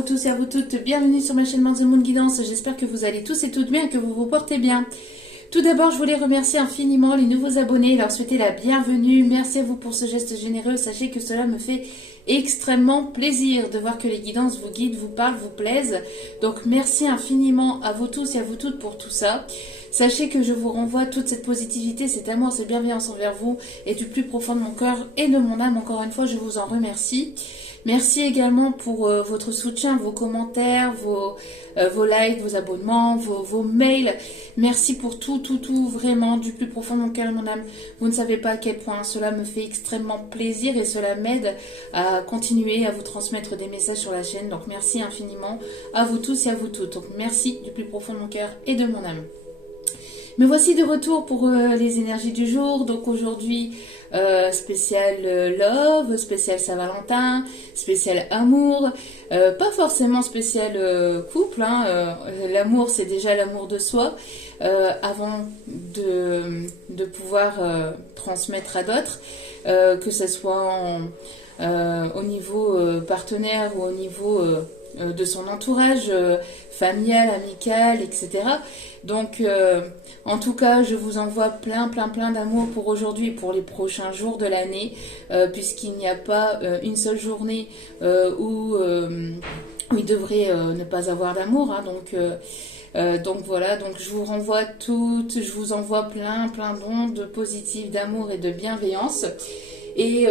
vous tous et à vous toutes, bienvenue sur ma chaîne Man the Moon Guidance. J'espère que vous allez tous et toutes bien et que vous vous portez bien. Tout d'abord, je voulais remercier infiniment les nouveaux abonnés et leur souhaiter la bienvenue. Merci à vous pour ce geste généreux. Sachez que cela me fait extrêmement plaisir de voir que les guidances vous guident, vous parlent, vous plaisent. Donc merci infiniment à vous tous et à vous toutes pour tout ça. Sachez que je vous renvoie toute cette positivité, cet amour, cette bienveillance envers vous et du plus profond de mon cœur et de mon âme. Encore une fois, je vous en remercie. Merci également pour votre soutien, vos commentaires, vos likes, vos abonnements, vos mails. Merci pour tout, vraiment, du plus profond de mon cœur et de mon âme. Vous ne savez pas à quel point cela me fait extrêmement plaisir et cela m'aide à continuer à vous transmettre des messages sur la chaîne. Donc merci infiniment à vous tous et à vous toutes. Donc merci du plus profond de mon cœur et de mon âme. Me voici de retour pour les énergies du jour. Donc aujourd'hui, spécial love, spécial Saint-Valentin, spécial amour, pas forcément spécial couple. L'amour, c'est déjà l'amour de soi. Avant de pouvoir transmettre à d'autres, que ce soit au niveau partenaire ou au niveau de son entourage familial, amical, etc. Donc, en tout cas, je vous envoie plein d'amour pour aujourd'hui et pour les prochains jours de l'année, puisqu'il n'y a pas une seule journée où il devrait ne pas avoir d'amour. Donc voilà, donc je vous renvoie je vous envoie plein d'ondes positives d'amour et de bienveillance. Et,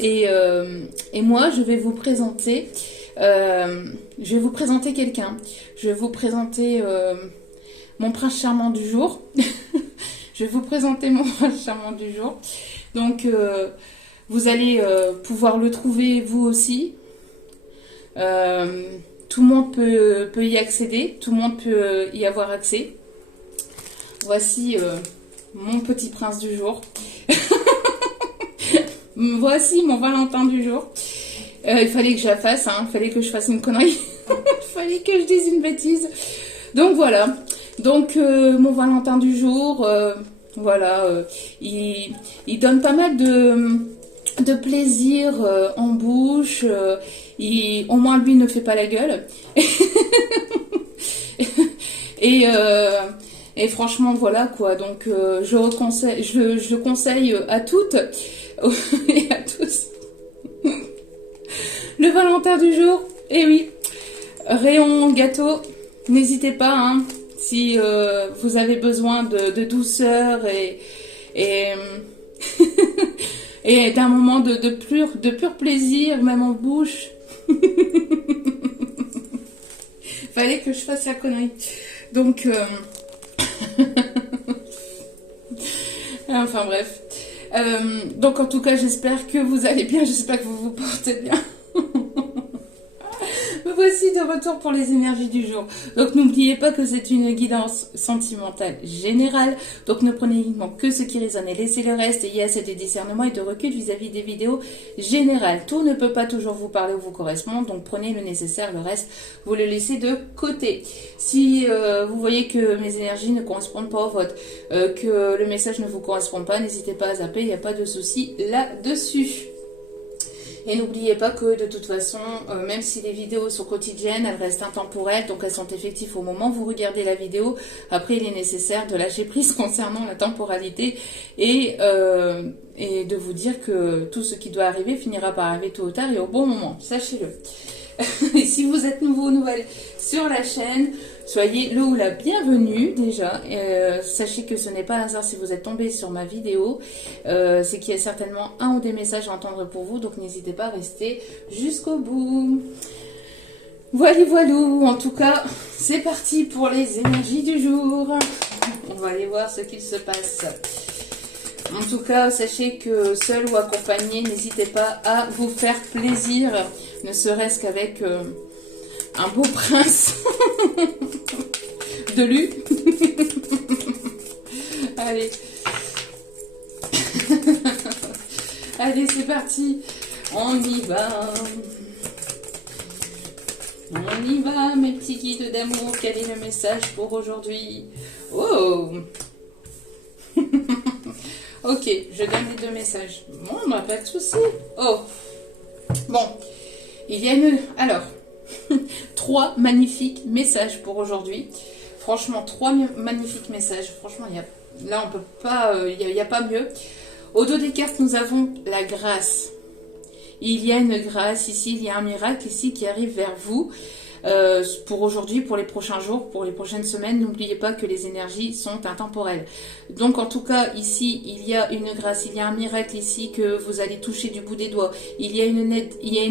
et moi, je vais vous présenter quelqu'un. Je vais vous présenter mon prince charmant du jour. Je vais vous présenter mon prince charmant du jour. Donc, vous allez pouvoir le trouver vous aussi. Tout le monde peut y accéder. Tout le monde peut y avoir accès. Voici mon petit prince du jour. Voici mon Valentin du jour. Il fallait que je la fasse, il fallait que je fasse une connerie. Il fallait que je dise une bêtise. Donc voilà. Donc mon Valentin du jour, il donne pas mal de plaisir en bouche. Au moins lui ne fait pas la gueule. Et franchement voilà quoi. Donc je conseille à toutes et à tous le Valentin du jour. Et oui, rayon gâteau, n'hésitez pas si vous avez besoin de douceur et et d'un moment de pur plaisir, même en bouche. Fallait que je fasse la connerie. Donc enfin bref. Donc en tout cas, j'espère que vous allez bien, j'espère que vous vous portez bien. Me voici de retour pour les énergies du jour. Donc n'oubliez pas que c'est une guidance sentimentale générale. Donc ne prenez uniquement que ce qui résonne et laissez le reste. Ayez assez de discernement et de recul vis-à-vis des vidéos générales. Tout ne peut pas toujours vous parler ou vous correspondre. Donc prenez le nécessaire, le reste, vous le laissez de côté. Si vous voyez que mes énergies ne correspondent pas aux vôtres, que le message ne vous correspond pas, n'hésitez pas à zapper. Il n'y a pas de souci là-dessus. Et n'oubliez pas que de toute façon, même si les vidéos sont quotidiennes, elles restent intemporelles, donc elles sont effectives au moment où vous regardez la vidéo. Après, il est nécessaire de lâcher prise concernant la temporalité et de vous dire que tout ce qui doit arriver finira par arriver tôt ou tard et au bon moment, sachez-le. Et si vous êtes nouvelle sur la chaîne, soyez le ou la bienvenue déjà. Sachez que ce n'est pas un hasard si vous êtes tombé sur ma vidéo. C'est qu'il y a certainement un ou des messages à entendre pour vous. Donc n'hésitez pas à rester jusqu'au bout. Voilà. En tout cas, c'est parti pour les énergies du jour. On va aller voir ce qu'il se passe. En tout cas, sachez que seul ou accompagné, n'hésitez pas à vous faire plaisir. Ne serait-ce qu'avec un beau prince de lu. Allez. Allez, c'est parti. On y va. On y va, mes petits guides d'amour. Quel est le message pour aujourd'hui? Oh. Ok, je donne les deux messages. Bon, on n'a pas de souci. Oh. Bon. Il y a une... Alors, 3 magnifiques messages pour aujourd'hui. Franchement, 3 magnifiques messages. Franchement, là, on peut pas... Il n'y a pas mieux. Au dos des cartes, nous avons la grâce. Il y a une grâce ici, il y a un miracle ici qui arrive vers vous. Pour aujourd'hui, pour les prochains jours, pour les prochaines semaines, n'oubliez pas que les énergies sont intemporelles. Donc en tout cas, ici, il y a une grâce, il y a un miracle ici que vous allez toucher du bout des doigts. Il y a une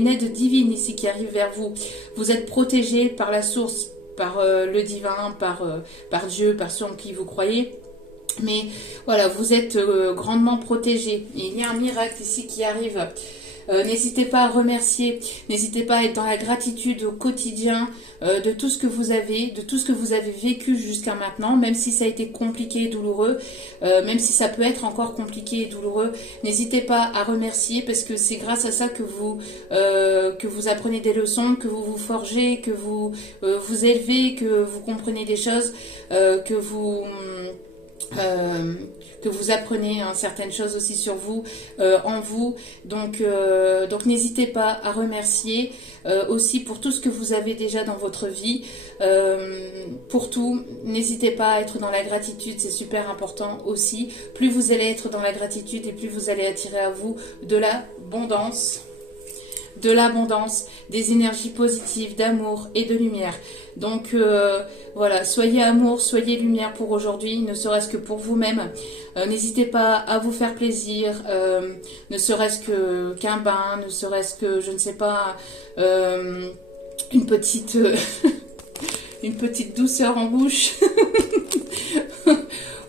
aide divine ici qui arrive vers vous. Vous êtes protégé par la source, par le divin, par Dieu, par ceux en qui vous croyez. Mais voilà, vous êtes grandement protégé. Il y a un miracle ici qui arrive. N'hésitez pas à remercier, n'hésitez pas à être dans la gratitude au quotidien de tout ce que vous avez, de tout ce que vous avez vécu jusqu'à maintenant, même si ça a été compliqué et douloureux, même si ça peut être encore compliqué et douloureux, n'hésitez pas à remercier parce que c'est grâce à ça que vous apprenez des leçons, que vous vous forgez, que vous vous élevez, que vous comprenez des choses, que vous apprenez certaines choses aussi sur vous, en vous. Donc n'hésitez pas à remercier aussi pour tout ce que vous avez déjà dans votre vie. Pour tout, n'hésitez pas à être dans la gratitude, c'est super important aussi. Plus vous allez être dans la gratitude et plus vous allez attirer à vous de l'abondance. Des énergies positives, d'amour et de lumière. Donc voilà, soyez amour, soyez lumière pour aujourd'hui, ne serait-ce que pour vous-même. N'hésitez pas à vous faire plaisir, ne serait-ce qu'un bain, ne serait-ce que, je ne sais pas, une petite douceur en bouche.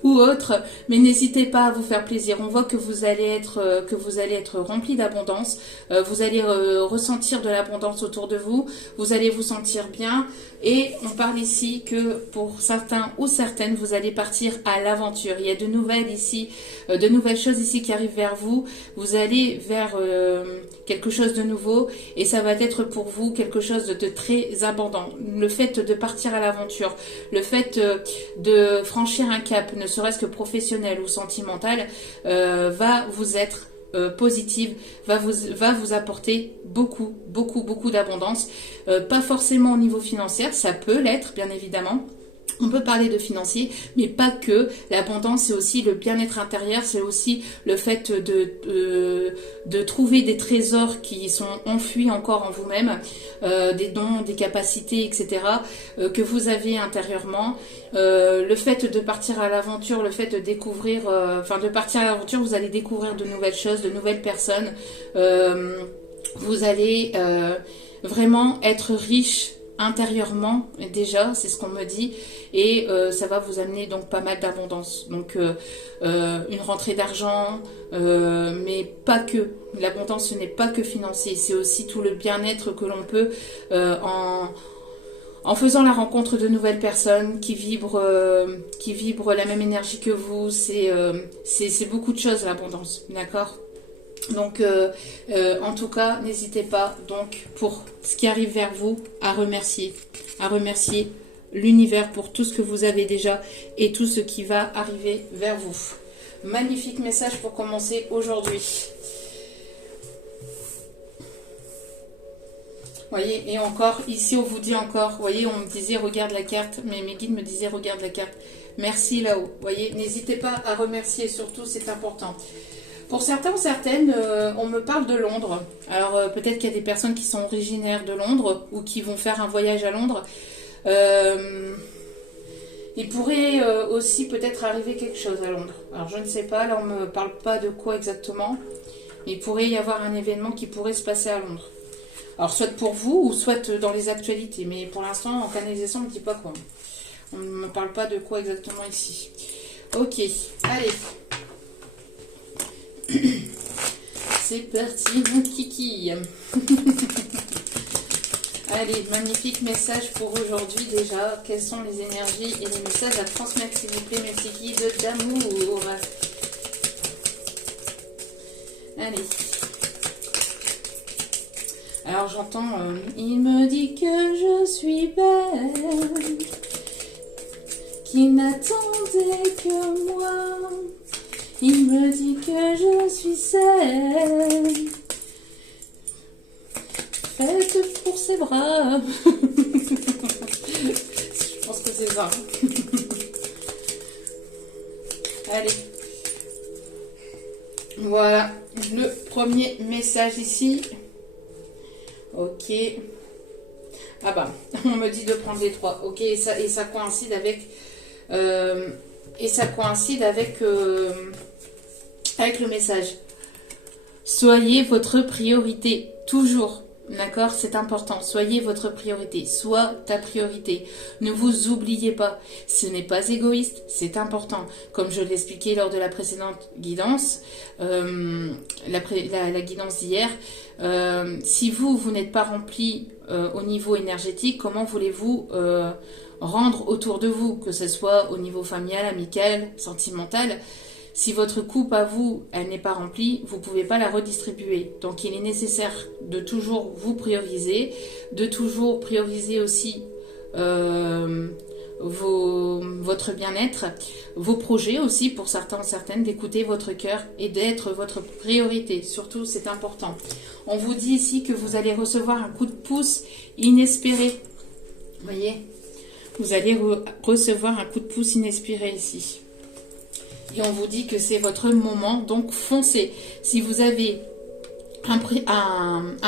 Ou autre, mais n'hésitez pas à vous faire plaisir. On voit que vous allez être rempli d'abondance, vous allez ressentir de l'abondance autour de vous, vous allez vous sentir bien, et on parle ici que pour certains ou certaines, vous allez partir à l'aventure. Il y a de nouvelles choses ici qui arrivent vers vous, vous allez vers quelque chose de nouveau, et ça va être pour vous quelque chose de très abondant. Le fait de partir à l'aventure, le fait de franchir un cap, ne serait-ce que professionnel ou sentimental, va vous être positive, va vous apporter beaucoup d'abondance. Pas forcément au niveau financier, ça peut l'être bien évidemment. On peut parler de financier, mais pas que. L'abondance, c'est aussi le bien-être intérieur, c'est aussi le fait de trouver des trésors qui sont enfouis encore en vous-même, des dons, des capacités, etc., que vous avez intérieurement. Le fait de partir à l'aventure, le fait de découvrir, de partir à l'aventure, vous allez découvrir de nouvelles choses, de nouvelles personnes. Vous allez vraiment être riche intérieurement déjà, c'est ce qu'on me dit, et ça va vous amener donc pas mal d'abondance, donc une rentrée d'argent, mais pas que. L'abondance, ce n'est pas que financier, c'est aussi tout le bien-être que l'on peut en faisant la rencontre de nouvelles personnes qui vibrent la même énergie que vous. C'est beaucoup de choses, l'abondance, d'accord? Donc en tout cas, n'hésitez pas donc pour ce qui arrive vers vous à remercier l'univers pour tout ce que vous avez déjà et tout ce qui va arriver vers vous. Magnifique message pour commencer aujourd'hui. Voyez, et encore, ici on vous dit encore, voyez, on me disait regarde la carte, mais mes guides me disaient regarde la carte. Merci là-haut, voyez, n'hésitez pas à remercier, surtout c'est important. Pour certains ou certaines, on me parle de Londres. Alors peut-être qu'il y a des personnes qui sont originaires de Londres ou qui vont faire un voyage à Londres. Il pourrait aussi peut-être arriver quelque chose à Londres. Alors je ne sais pas, là on ne me parle pas de quoi exactement. Mais il pourrait y avoir un événement qui pourrait se passer à Londres. Alors soit pour vous ou soit dans les actualités. Mais pour l'instant en canalisation on ne me dit pas quoi. On ne me parle pas de quoi exactement ici. Ok, allez. C'est parti mon kiki. Allez, magnifique message pour aujourd'hui déjà. Quelles sont les énergies et les messages à transmettre s'il vous plaît mes petits guides d'amour. Allez. Alors j'entends il me dit que je suis belle, qu'il n'attendait que moi. Il me dit que je suis celle faite pour ses bras. Je pense que c'est ça. Allez. Voilà le premier message ici. Ok. Ah bah, on me dit de prendre les trois. Ok, et ça coïncide avec... avec le message. Soyez votre priorité, toujours. D'accord, c'est important. Soyez votre priorité. Sois ta priorité. Ne vous oubliez pas. Ce n'est pas égoïste, c'est important. Comme je l'expliquais lors de la précédente guidance, la guidance d'hier, si vous n'êtes pas rempli au niveau énergétique, comment voulez-vous rendre autour de vous, que ce soit au niveau familial, amical, sentimental? Si votre coupe à vous, elle n'est pas remplie, vous ne pouvez pas la redistribuer. Donc il est nécessaire de toujours vous prioriser, de toujours prioriser aussi votre bien-être, vos projets aussi pour certains, certaines, d'écouter votre cœur et d'être votre priorité. Surtout, c'est important. On vous dit ici que vous allez recevoir un coup de pouce inespéré. Vous voyez, vous allez recevoir un coup de pouce inespéré ici. Et on vous dit que c'est votre moment, donc foncez. Si vous avez un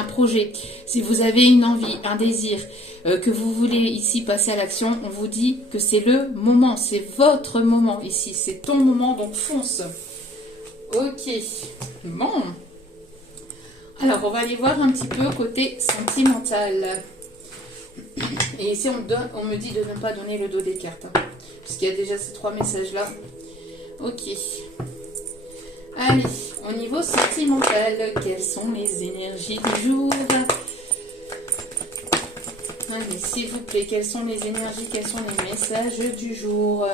projet, si vous avez une envie, un désir, que vous voulez ici passer à l'action, on vous dit que c'est le moment, c'est votre moment ici, c'est ton moment, donc fonce. Ok, bon. Alors, on va aller voir un petit peu côté sentimental. Et ici, on me dit de ne pas donner le dos des cartes, hein, puisqu'il y a déjà ces trois messages-là. Ok. Allez, au niveau sentimental, quelles sont les énergies du jour? Allez, s'il vous plaît, quelles sont les énergies, quels sont les messages du jour?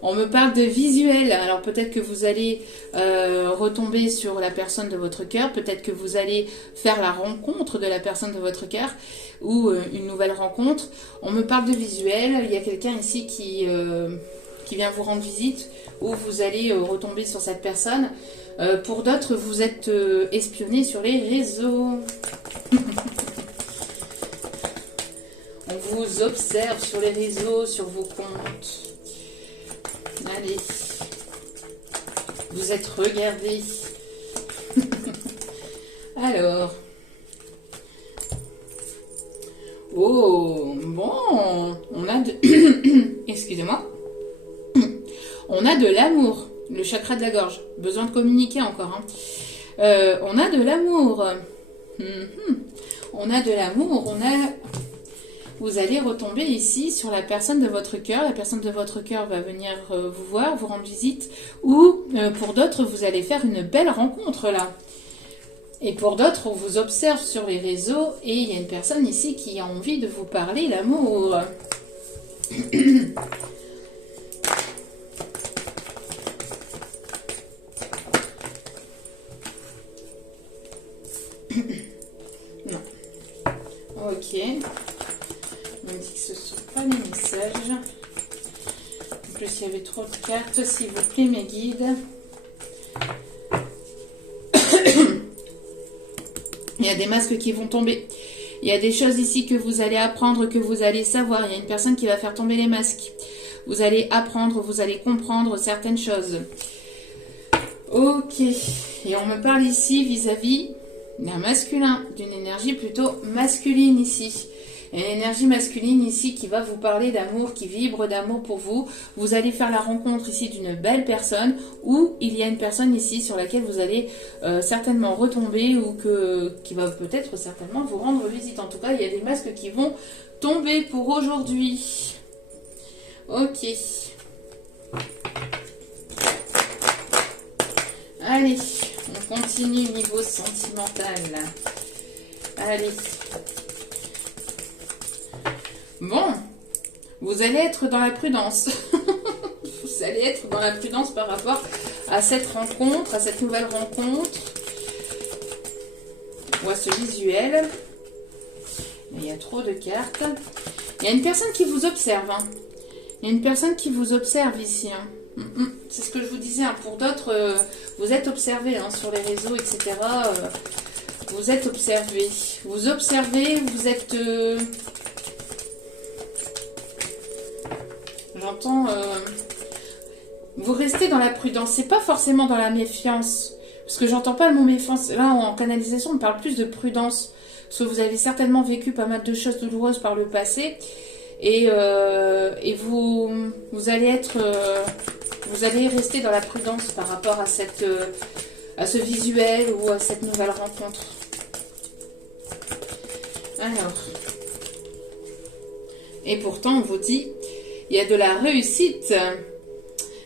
On me parle de visuel. Alors peut-être que vous allez retomber sur la personne de votre cœur, peut-être que vous allez faire la rencontre de la personne de votre cœur ou une nouvelle rencontre. On me parle de visuel. Il y a quelqu'un ici qui vient vous rendre visite, ou vous allez retomber sur cette personne. Pour d'autres, vous êtes espionné sur les réseaux. On vous observe sur les réseaux, sur vos comptes. Allez. Vous êtes regardé. Alors. Oh, bon. On a de... Excusez-moi. On a de l'amour, le chakra de la gorge. Besoin de communiquer encore. Hein. On a de l'amour. On a de l'amour. Vous allez retomber ici sur la personne de votre cœur. La personne de votre cœur va venir vous voir, vous rendre visite. Ou pour d'autres, vous allez faire une belle rencontre là. Et pour d'autres, on vous observe sur les réseaux. Et il y a une personne ici qui a envie de vous parler l'amour. Non. Ok. On me dit que ce ne sont pas les messages. En plus, il y avait trop de cartes. S'il vous plaît, mes guides. Il y a des masques qui vont tomber. Il y a des choses ici que vous allez apprendre, que vous allez savoir. Il y a une personne qui va faire tomber les masques. Vous allez apprendre, vous allez comprendre certaines choses. Ok. Et on me parle ici vis-à-vis d'un masculin, d'une énergie plutôt masculine ici. Une énergie masculine ici qui va vous parler d'amour, qui vibre d'amour pour vous. Vous allez faire la rencontre ici d'une belle personne, ou il y a une personne ici sur laquelle vous allez certainement retomber, ou qui va peut-être certainement vous rendre visite. En tout cas, il y a des masques qui vont tomber pour aujourd'hui. Ok. Allez, on continue niveau sentimental. Allez. Bon, vous allez être dans la prudence. Vous allez être dans la prudence par rapport à cette rencontre, à cette nouvelle rencontre. Ou à ce visuel. Mais il y a trop de cartes. Il y a une personne qui vous observe. Hein. Il y a une personne qui vous observe ici. Hein. C'est ce que je vous disais. Hein. Pour d'autres, vous êtes observés hein, sur les réseaux, etc. Vous êtes observé. Vous observez, vous êtes... J'entends... vous restez dans la prudence. C'est pas forcément dans la méfiance. Parce que j'entends pas le mot méfiance. Là, en canalisation, on parle plus de prudence. Parce que vous avez certainement vécu pas mal de choses douloureuses par le passé. Et vous allez être... vous allez rester dans la prudence par rapport à cette... à ce visuel ou à cette nouvelle rencontre. Alors, et pourtant on vous dit, il y a de la réussite,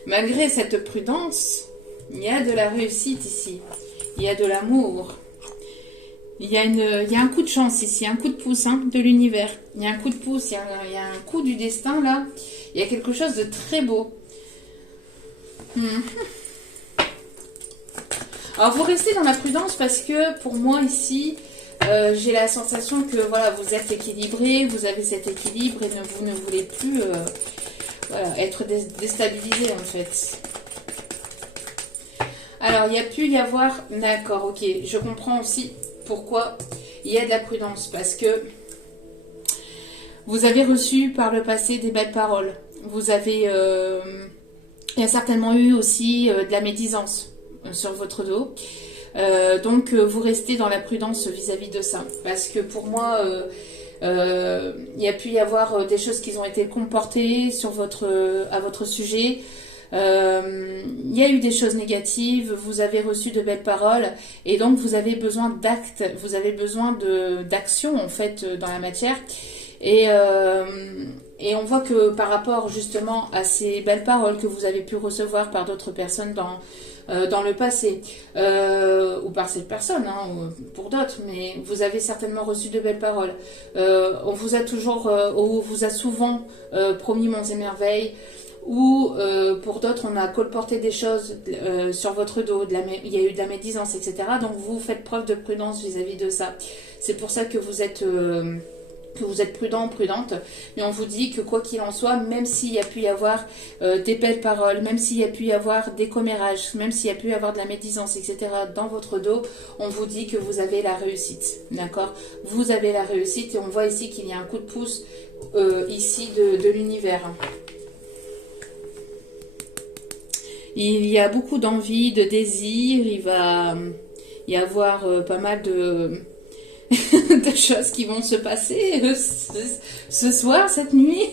malgré cette prudence, il y a de la réussite ici, il y a de l'amour, il y a un coup de chance ici, un coup de pouce de l'univers, il y a un coup de pouce, il y a un coup du destin là, il y a quelque chose de très beau. Alors vous restez dans la prudence parce que pour moi ici, j'ai la sensation que voilà, vous êtes équilibré, vous avez cet équilibre et vous ne voulez plus voilà, être déstabilisé en fait. Alors il y a pu y avoir, d'accord, ok, je comprends aussi pourquoi il y a de la prudence, parce que vous avez reçu par le passé des belles paroles, vous avez, il y a certainement eu aussi de la médisance sur votre dos. Donc vous restez dans la prudence vis-à-vis de ça, parce que pour moi il y a pu y avoir des choses qui ont été comportées sur à votre sujet. Il y a eu des choses négatives, vous avez reçu de belles paroles et donc vous avez besoin d'actes, vous avez besoin d'action en fait dans la matière. Et on voit que par rapport justement à ces belles paroles que vous avez pu recevoir par d'autres personnes dans le passé, ou par cette personne, ou pour d'autres, mais vous avez certainement reçu de belles paroles. On vous a toujours, on vous a souvent promis monts et merveilles, ou pour d'autres, on a colporté des choses sur votre dos, il y a eu de la médisance, etc. Donc vous faites preuve de prudence vis-à-vis de ça. C'est pour ça que vous êtes prudent, prudente, mais on vous dit que quoi qu'il en soit, même s'il y a pu y avoir des belles paroles, même s'il y a pu y avoir des commérages, même s'il y a pu y avoir de la médisance, etc. dans votre dos, on vous dit que vous avez la réussite, d'accord? Vous avez la réussite et on voit ici qu'il y a un coup de pouce ici de l'univers. Il y a beaucoup d'envie, de désir, il va y avoir pas mal de... de choses qui vont se passer ce soir, cette nuit.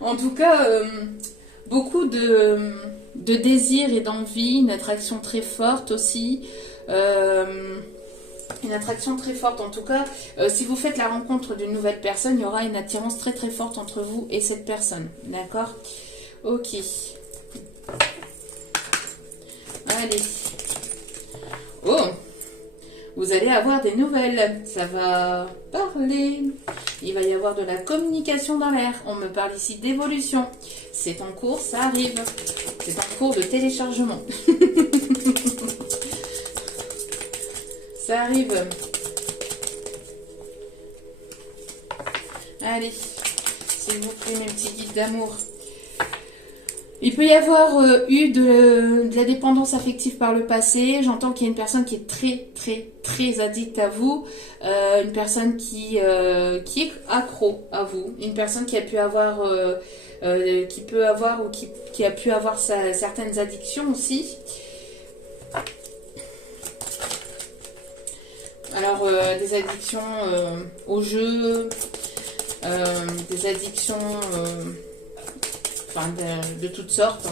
En tout cas, beaucoup de désir et d'envie, une attraction très forte aussi. Une attraction très forte en tout cas. Si vous faites la rencontre d'une nouvelle personne, il y aura une attirance très très forte entre vous et cette personne. D'accord? Ok. Allez. Oh! Vous allez avoir des nouvelles, ça va parler, il va y avoir de la communication dans l'air, on me parle ici d'évolution, c'est en cours, ça arrive, c'est en cours de téléchargement, ça arrive. Allez, s'il vous plaît mes petits guides d'amour. Il peut y avoir eu de la dépendance affective par le passé. J'entends qu'il y a une personne qui est très, très, très addicte à vous. Une personne qui est accro à vous. Une personne qui a pu avoir, qui peut avoir ou qui a pu avoir certaines addictions aussi. Alors, des addictions au jeu, des addictions... enfin, de toutes sortes.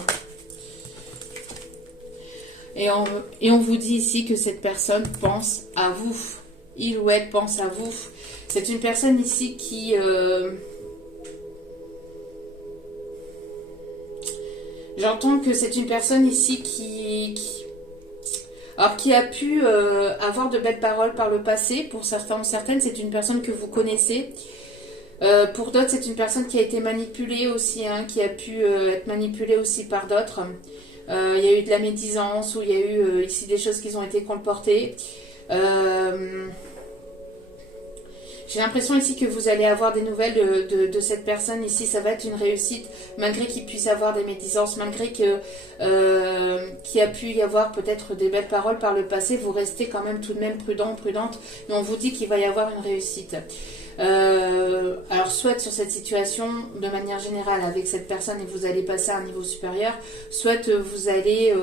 Et on vous dit ici que cette personne pense à vous. Il ou elle pense à vous. C'est une personne ici qui... J'entends que c'est une personne ici alors, qui a pu avoir de belles paroles par le passé. Pour certains ou certaines, c'est une personne que vous connaissez. Pour d'autres, c'est une personne qui a été manipulée aussi, qui a pu être manipulée aussi par d'autres. Il y a eu de la médisance ou il y a eu ici des choses qui ont été colportées. J'ai l'impression ici que vous allez avoir des nouvelles de cette personne. Ici, ça va être une réussite, malgré qu'il puisse avoir des médisances, malgré que qu'il y a pu y avoir peut-être des belles paroles par le passé. Vous restez quand même tout de même prudent, prudente, mais on vous dit qu'il va y avoir une réussite. Alors, soit sur cette situation, de manière générale, avec cette personne et vous allez passer à un niveau supérieur, soit vous allez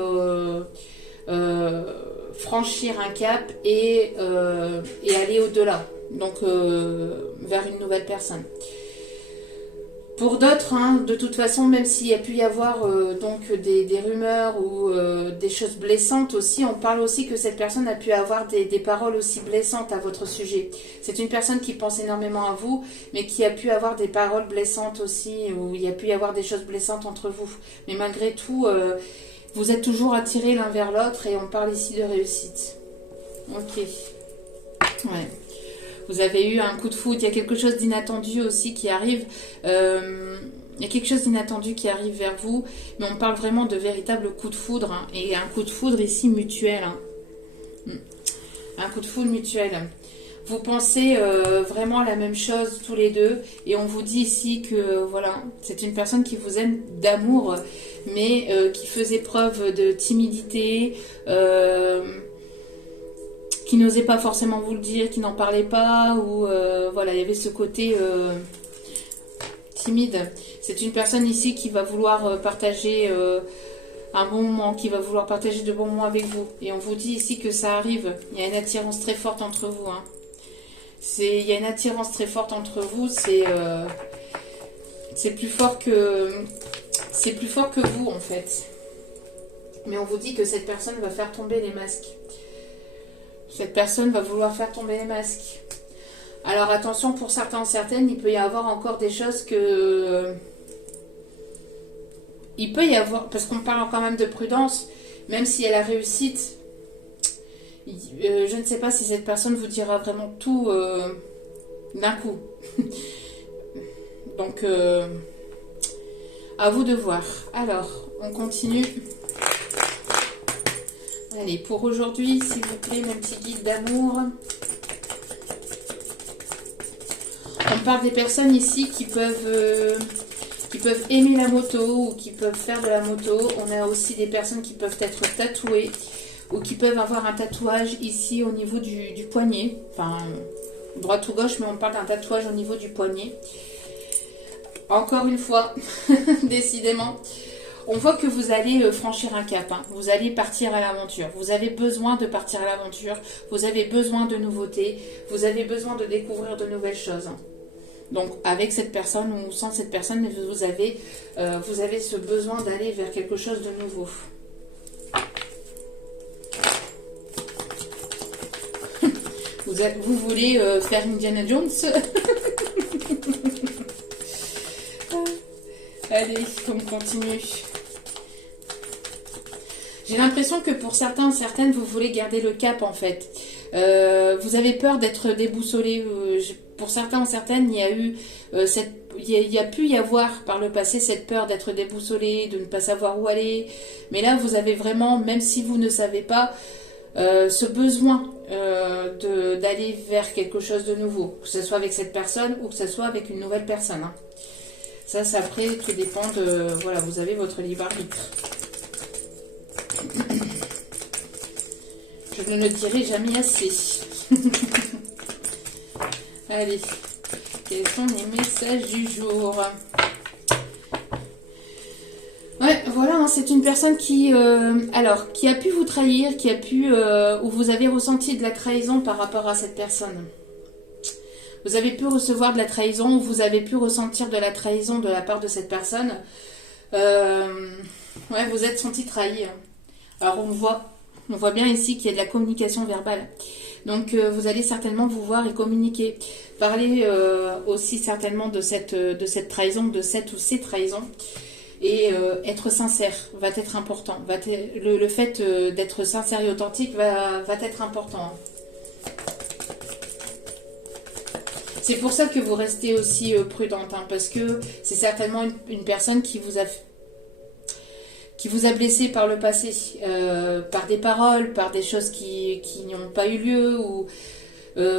franchir un cap et aller au-delà. Donc vers une nouvelle personne. Pour d'autres, hein, de toute façon, même s'il y a pu y avoir donc des rumeurs ou des choses blessantes aussi, on parle aussi que cette personne a pu avoir des paroles aussi blessantes à votre sujet. C'est une personne qui pense énormément à vous, mais qui a pu avoir des paroles blessantes aussi, ou il y a pu y avoir des choses blessantes entre vous. Mais malgré tout, vous êtes toujours attirés l'un vers l'autre et on parle ici de réussite. Ok. Ouais. Vous avez eu un coup de foudre, il y a quelque chose d'inattendu aussi qui arrive. Il y a quelque chose d'inattendu qui arrive vers vous, mais on parle vraiment de véritable coup de foudre, hein, et un coup de foudre ici mutuel. Hein. Un coup de foudre mutuel. Vous pensez vraiment la même chose tous les deux, et on vous dit ici que voilà, c'est une personne qui vous aime d'amour, mais qui faisait preuve de timidité, qui n'osait pas forcément vous le dire, qui n'en parlait pas, ou voilà, il y avait ce côté timide. C'est une personne ici qui va vouloir partager un bon moment, qui va vouloir partager de bons moments avec vous. Et on vous dit ici que ça arrive. Il y a une attirance très forte entre vous. Hein. Il y a une attirance très forte entre vous. C'est plus fort que vous en fait. Mais on vous dit que cette personne va faire tomber les masques. Cette personne va vouloir faire tomber les masques. Alors attention, pour certains, certaines, il peut y avoir encore des choses que... Il peut y avoir, parce qu'on parle quand même de prudence, même s'il y a la réussite, je ne sais pas si cette personne vous dira vraiment tout d'un coup. Donc, à vous de voir. Alors, on continue. Allez, pour aujourd'hui, s'il vous plaît, mon petit guide d'amour. On parle des personnes ici qui peuvent aimer la moto ou qui peuvent faire de la moto. On a aussi des personnes qui peuvent être tatouées ou qui peuvent avoir un tatouage ici au niveau du poignet. Enfin, droite ou gauche, mais on parle d'un tatouage au niveau du poignet. Encore une fois, décidément. On voit que vous allez franchir un cap, hein. Vous allez partir à l'aventure. Vous avez besoin de partir à l'aventure. Vous avez besoin de nouveautés. Vous avez besoin de découvrir de nouvelles choses. Donc, avec cette personne ou sans cette personne, vous avez ce besoin d'aller vers quelque chose de nouveau. Vous voulez faire Indiana Jones? Allez, on continue. J'ai l'impression que pour certains, certaines, vous voulez garder le cap en fait. Vous avez peur d'être déboussolé. Pour certains ou certaines, il y a eu il y a pu y avoir par le passé cette peur d'être déboussolé, de ne pas savoir où aller. Mais là, vous avez vraiment, même si vous ne savez pas, ce besoin d'aller vers quelque chose de nouveau. Que ce soit avec cette personne ou que ce soit avec une nouvelle personne. Hein. Ça, c'est après, tout dépend de... Voilà, vous avez votre libre arbitre. Je ne le dirai jamais assez. Allez, quels sont les messages du jour? Ouais, voilà, hein, c'est une personne qui a pu vous trahir, qui a pu... où vous avez ressenti de la trahison par rapport à cette personne. Vous avez pu recevoir de la trahison, ou vous avez pu ressentir de la trahison de la part de cette personne. Ouais, vous êtes senti trahi. Alors, on voit bien ici qu'il y a de la communication verbale. Donc, vous allez certainement vous voir et communiquer. Parler aussi certainement de cette trahison, de cette ou ces trahisons. Et être sincère va être important. Le fait d'être sincère et authentique va être important. C'est pour ça que vous restez aussi prudente, hein, parce que c'est certainement une personne qui vous a blessé par le passé, par des paroles, par des choses qui n'ont pas eu lieu, ou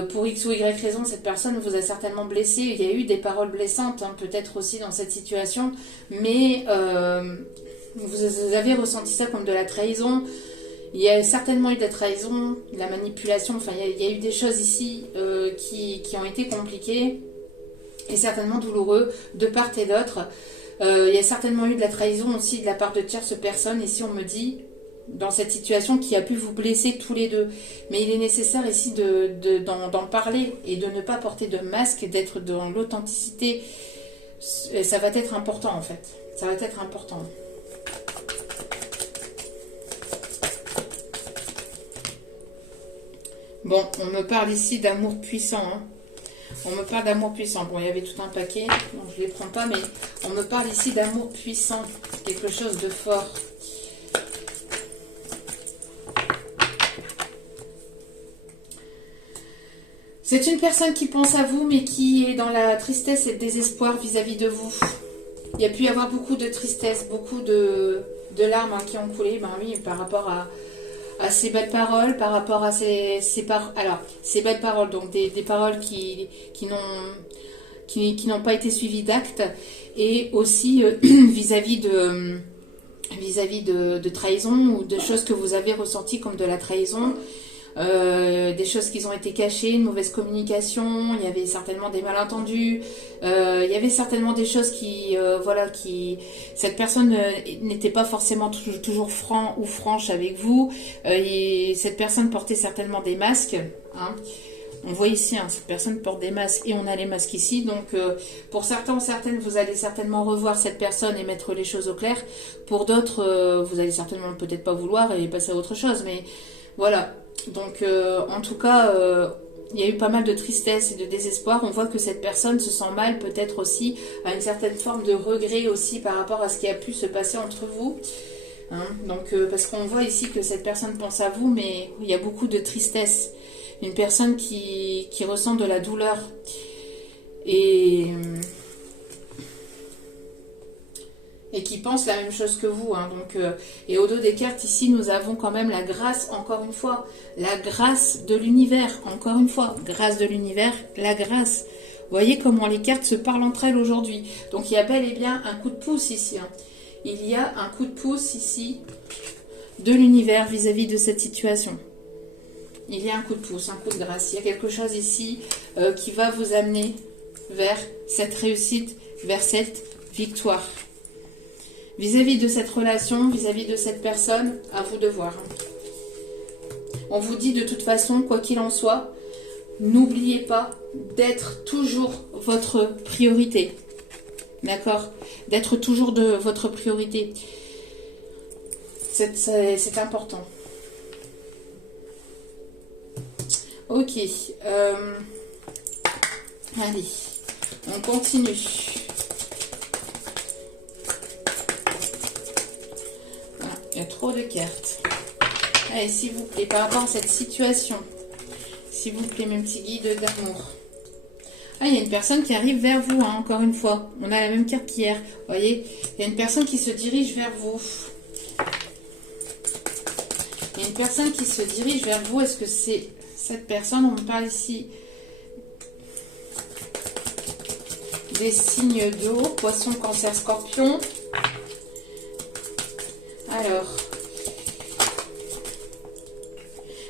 Pour X ou Y raison, cette personne vous a certainement blessé. Il y a eu des paroles blessantes, hein, peut-être aussi dans cette situation, mais vous avez ressenti ça comme de la trahison. Il y a certainement eu de la trahison, de la manipulation, enfin il y a eu des choses ici qui ont été compliquées et certainement douloureux de part et d'autre. Il y a certainement eu de la trahison aussi de la part de tierces personnes. Ici on me dit, dans cette situation qui a pu vous blesser tous les deux. Mais il est nécessaire ici d'en parler et de ne pas porter de masque, d'être dans l'authenticité. Ça va être important en fait. Ça va être important. Bon, on me parle ici d'amour puissant. Hein. On me parle d'amour puissant. Bon, il y avait tout un paquet, donc je ne les prends pas, mais on me parle ici d'amour puissant. Quelque chose de fort. C'est une personne qui pense à vous, mais qui est dans la tristesse et le désespoir vis-à-vis de vous. Il y a pu y avoir beaucoup de tristesse, beaucoup de larmes hein, qui ont coulé, ben oui, par rapport à ces belles paroles, par rapport à ces belles paroles, donc des paroles qui n'ont pas été suivies d'actes, et aussi vis-à-vis de trahison ou de choses que vous avez ressenties comme de la trahison. Des choses qui ont été cachées, une mauvaise communication, il y avait certainement des malentendus, il y avait certainement des choses qui cette personne n'était pas forcément toujours franc ou franche avec vous, et cette personne portait certainement des masques, hein. On voit ici, hein, cette personne porte des masques et on a les masques ici. Donc, pour certains ou certaines, vous allez certainement revoir cette personne et mettre les choses au clair. Pour d'autres, vous allez certainement peut-être pas vouloir et passer à autre chose. Mais voilà. Donc, en tout cas, il y a eu pas mal de tristesse et de désespoir. On voit que cette personne se sent mal, peut-être aussi, à une certaine forme de regret aussi par rapport à ce qui a pu se passer entre vous. Hein, donc, parce qu'on voit ici que cette personne pense à vous, mais il y a beaucoup de tristesse. Une personne qui ressent de la douleur. Et qui pense la même chose que vous. Hein. Donc, et au dos des cartes, ici, nous avons quand même la grâce, encore une fois. La grâce de l'univers, encore une fois. Grâce de l'univers, la grâce. Vous voyez comment les cartes se parlent entre elles aujourd'hui. Donc, il y a bel et bien un coup de pouce ici. Hein. Il y a un coup de pouce ici de l'univers vis-à-vis de cette situation. Il y a un coup de pouce, un coup de grâce. Il y a quelque chose ici qui va vous amener vers cette réussite, vers cette victoire. Vis-à-vis de cette relation, vis-à-vis de cette personne, à vous de voir. On vous dit de toute façon, quoi qu'il en soit, n'oubliez pas d'être toujours votre priorité. D'accord? D'être toujours de votre priorité. C'est important. Ok. Allez, on continue. Voilà, il y a trop de cartes. Allez, s'il vous plaît, par rapport à cette situation, s'il vous plaît, mes petits guides d'amour. Ah, il y a une personne qui arrive vers vous, hein, encore une fois. On a la même carte qu'hier. Vous voyez, il y a une personne qui se dirige vers vous. Il y a une personne qui se dirige vers vous. Est-ce que c'est cette personne? On me parle ici des signes d'eau, poisson, cancer, scorpion. Alors,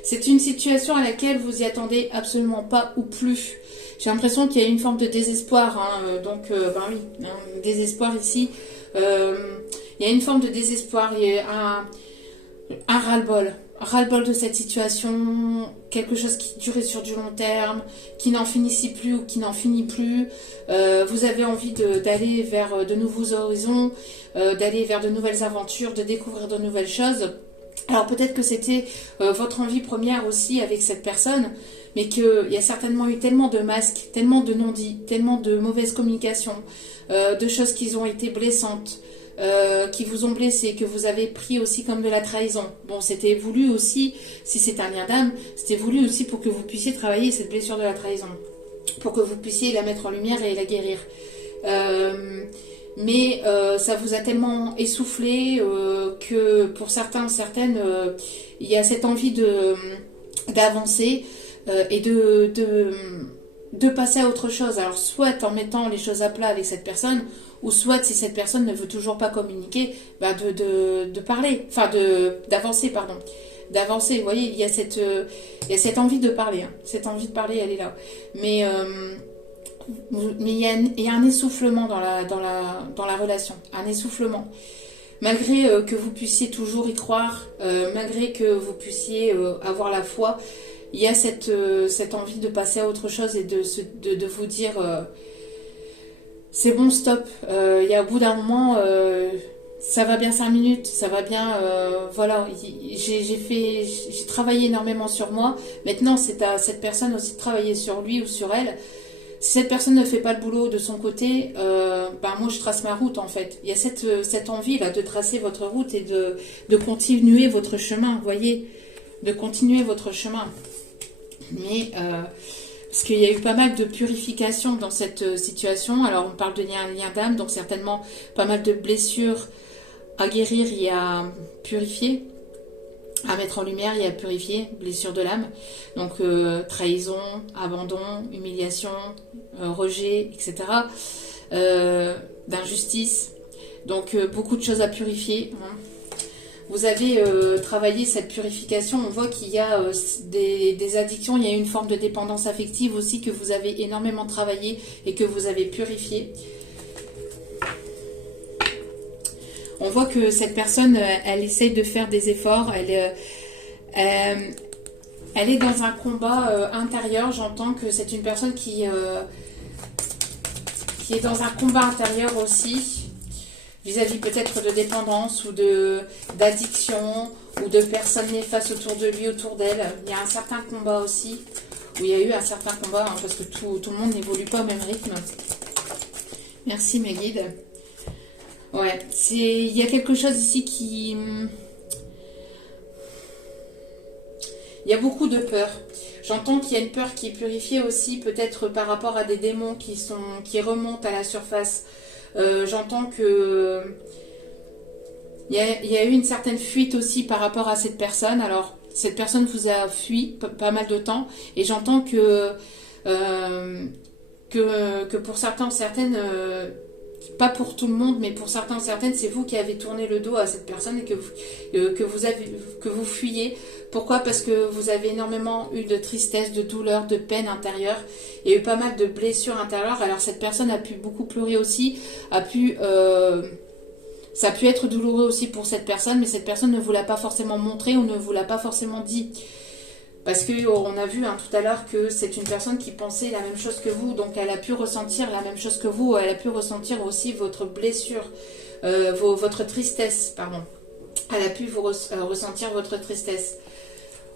c'est une situation à laquelle vous y attendez absolument pas ou plus. J'ai l'impression qu'il y a une forme de désespoir. Hein, donc, ben oui, un désespoir ici. Il y a une forme de désespoir. Il y a un ras-le-bol. Ras-le-bol de cette situation, quelque chose qui durait sur du long terme, qui n'en finissait plus ou qui n'en finit plus. Vous avez envie d'aller vers de nouveaux horizons, d'aller vers de nouvelles aventures, de découvrir de nouvelles choses. Alors peut-être que c'était votre envie première aussi avec cette personne, mais qu'il y a certainement eu tellement de masques, tellement de non-dits, tellement de mauvaises communications, de choses qui ont été blessantes, qui vous ont blessé, que vous avez pris aussi comme de la trahison. Bon, c'était voulu aussi, si c'est un lien d'âme, c'était voulu aussi pour que vous puissiez travailler cette blessure de la trahison, pour que vous puissiez la mettre en lumière et la guérir. Mais ça vous a tellement essoufflé que pour certains ou certaines, il y a cette envie d'avancer, et de passer à autre chose. Alors soit en mettant les choses à plat avec cette personne, ou soit si cette personne ne veut toujours pas communiquer, bah de parler, enfin d'avancer, pardon. D'avancer, vous voyez, il y a cette envie de parler, hein. Cette envie de parler, elle est là. Mais il y a un essoufflement dans la relation, un essoufflement. Malgré que vous puissiez toujours y croire, malgré que vous puissiez avoir la foi, il y a cette envie de passer à autre chose et de vous dire c'est bon, stop. Il y a au bout d'un moment, ça va bien 5 minutes, ça va bien, voilà. J'ai travaillé énormément sur moi. Maintenant, c'est à cette personne aussi de travailler sur lui ou sur elle. Si cette personne ne fait pas le boulot de son côté, ben moi je trace ma route en fait. Il y a cette envie là de tracer votre route et de continuer votre chemin, vous voyez, de continuer votre chemin. Mais parce qu'il y a eu pas mal de purification dans cette situation. Alors on parle de lien d'âme, donc certainement pas mal de blessures à guérir et à purifier, à mettre en lumière et à purifier, blessures de l'âme. Donc trahison, abandon, humiliation, rejet, etc. D'injustice. Donc beaucoup de choses à purifier, hein. Vous avez travaillé cette purification, on voit qu'il y a des addictions, il y a une forme de dépendance affective aussi que vous avez énormément travaillé et que vous avez purifié. On voit que cette personne, elle essaye de faire des efforts, elle est dans un combat intérieur. J'entends que c'est une personne qui est dans un combat intérieur aussi, vis-à-vis peut-être de dépendance ou d'addiction ou de personnes néfastes autour de lui, autour d'elle. Il y a un certain combat aussi, où il y a eu un certain combat, hein, parce que tout le monde n'évolue pas au même rythme. Merci mes guides. Ouais, il y a quelque chose ici qui... Il y a beaucoup de peur. J'entends qu'il y a une peur qui est purifiée aussi, peut-être par rapport à des démons qui remontent à la surface. J'entends que il y a eu une certaine fuite aussi par rapport à cette personne. Alors, cette personne vous a fui pas mal de temps. Et j'entends que pour certains, certaines... pas pour tout le monde, mais pour certains, certaines, c'est vous qui avez tourné le dos à cette personne et que vous fuyez. Pourquoi? Parce que vous avez énormément eu de tristesse, de douleur, de peine intérieure. Il y a eu pas mal de blessures intérieures. Alors cette personne a pu beaucoup pleurer aussi, ça a pu être douloureux aussi pour cette personne, mais cette personne ne vous l'a pas forcément montré ou ne vous l'a pas forcément dit. Parce qu'on a vu tout à l'heure que c'est une personne qui pensait la même chose que vous, donc elle a pu ressentir la même chose que vous, elle a pu ressentir aussi votre blessure, votre tristesse, pardon. Elle a pu ressentir votre tristesse.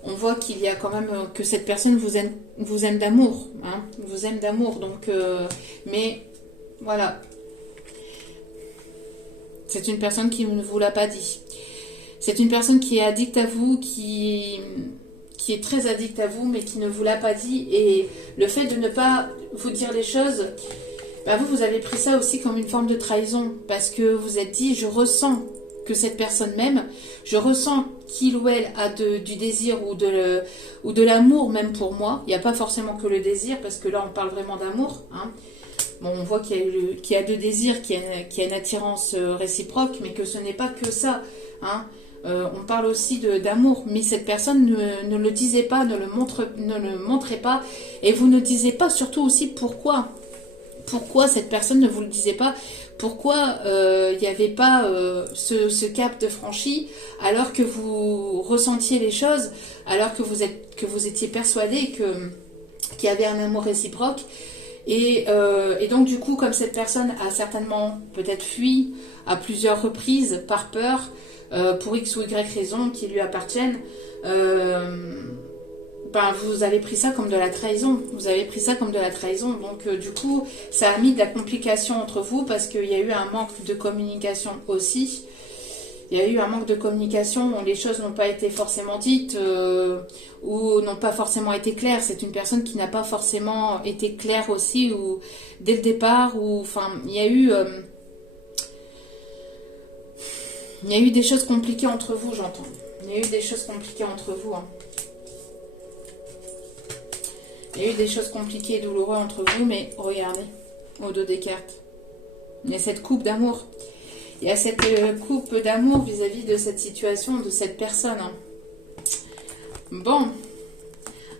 On voit qu'il y a quand même que cette personne vous aime d'amour, hein, vous aime d'amour, donc mais voilà. C'est une personne qui ne vous l'a pas dit. C'est une personne qui est addicte à vous, qui est très addict à vous, mais qui ne vous l'a pas dit. Et le fait de ne pas vous dire les choses, bah vous avez pris ça aussi comme une forme de trahison. Parce que vous êtes dit, je ressens que cette personne m'aime, je ressens qu'il ou elle a du désir ou de l'amour même pour moi. Il n'y a pas forcément que le désir, parce que là on parle vraiment d'amour, hein. Bon, on voit qu'il y a de désir, qu'il y a une attirance réciproque, mais que ce n'est pas que ça, hein. On parle aussi d'amour, mais cette personne ne le disait pas, ne le montrait pas, et vous ne disiez pas surtout aussi pourquoi cette personne ne vous le disait pas, pourquoi il n'y avait pas ce cap de franchi, alors que vous ressentiez les choses, alors que vous étiez persuadé qu'il y avait un amour réciproque. Et donc du coup, comme cette personne a certainement peut-être fui à plusieurs reprises par peur, pour X ou Y raison qui lui appartiennent, vous avez pris ça comme de la trahison. Vous avez pris ça comme de la trahison. Donc du coup, ça a mis de la complication entre vous parce qu'il y a eu un manque de communication aussi. Il y a eu un manque de communication où les choses n'ont pas été forcément dites ou n'ont pas forcément été claires. C'est une personne qui n'a pas forcément été claire aussi ou dès le départ. Il y a eu... il y a eu des choses compliquées entre vous, j'entends. Il y a eu des choses compliquées entre vous, hein. Il y a eu des choses compliquées et douloureuses entre vous, mais regardez, au dos des cartes. Il y a cette coupe d'amour. Il y a cette coupe d'amour vis-à-vis de cette situation, de cette personne. Bon.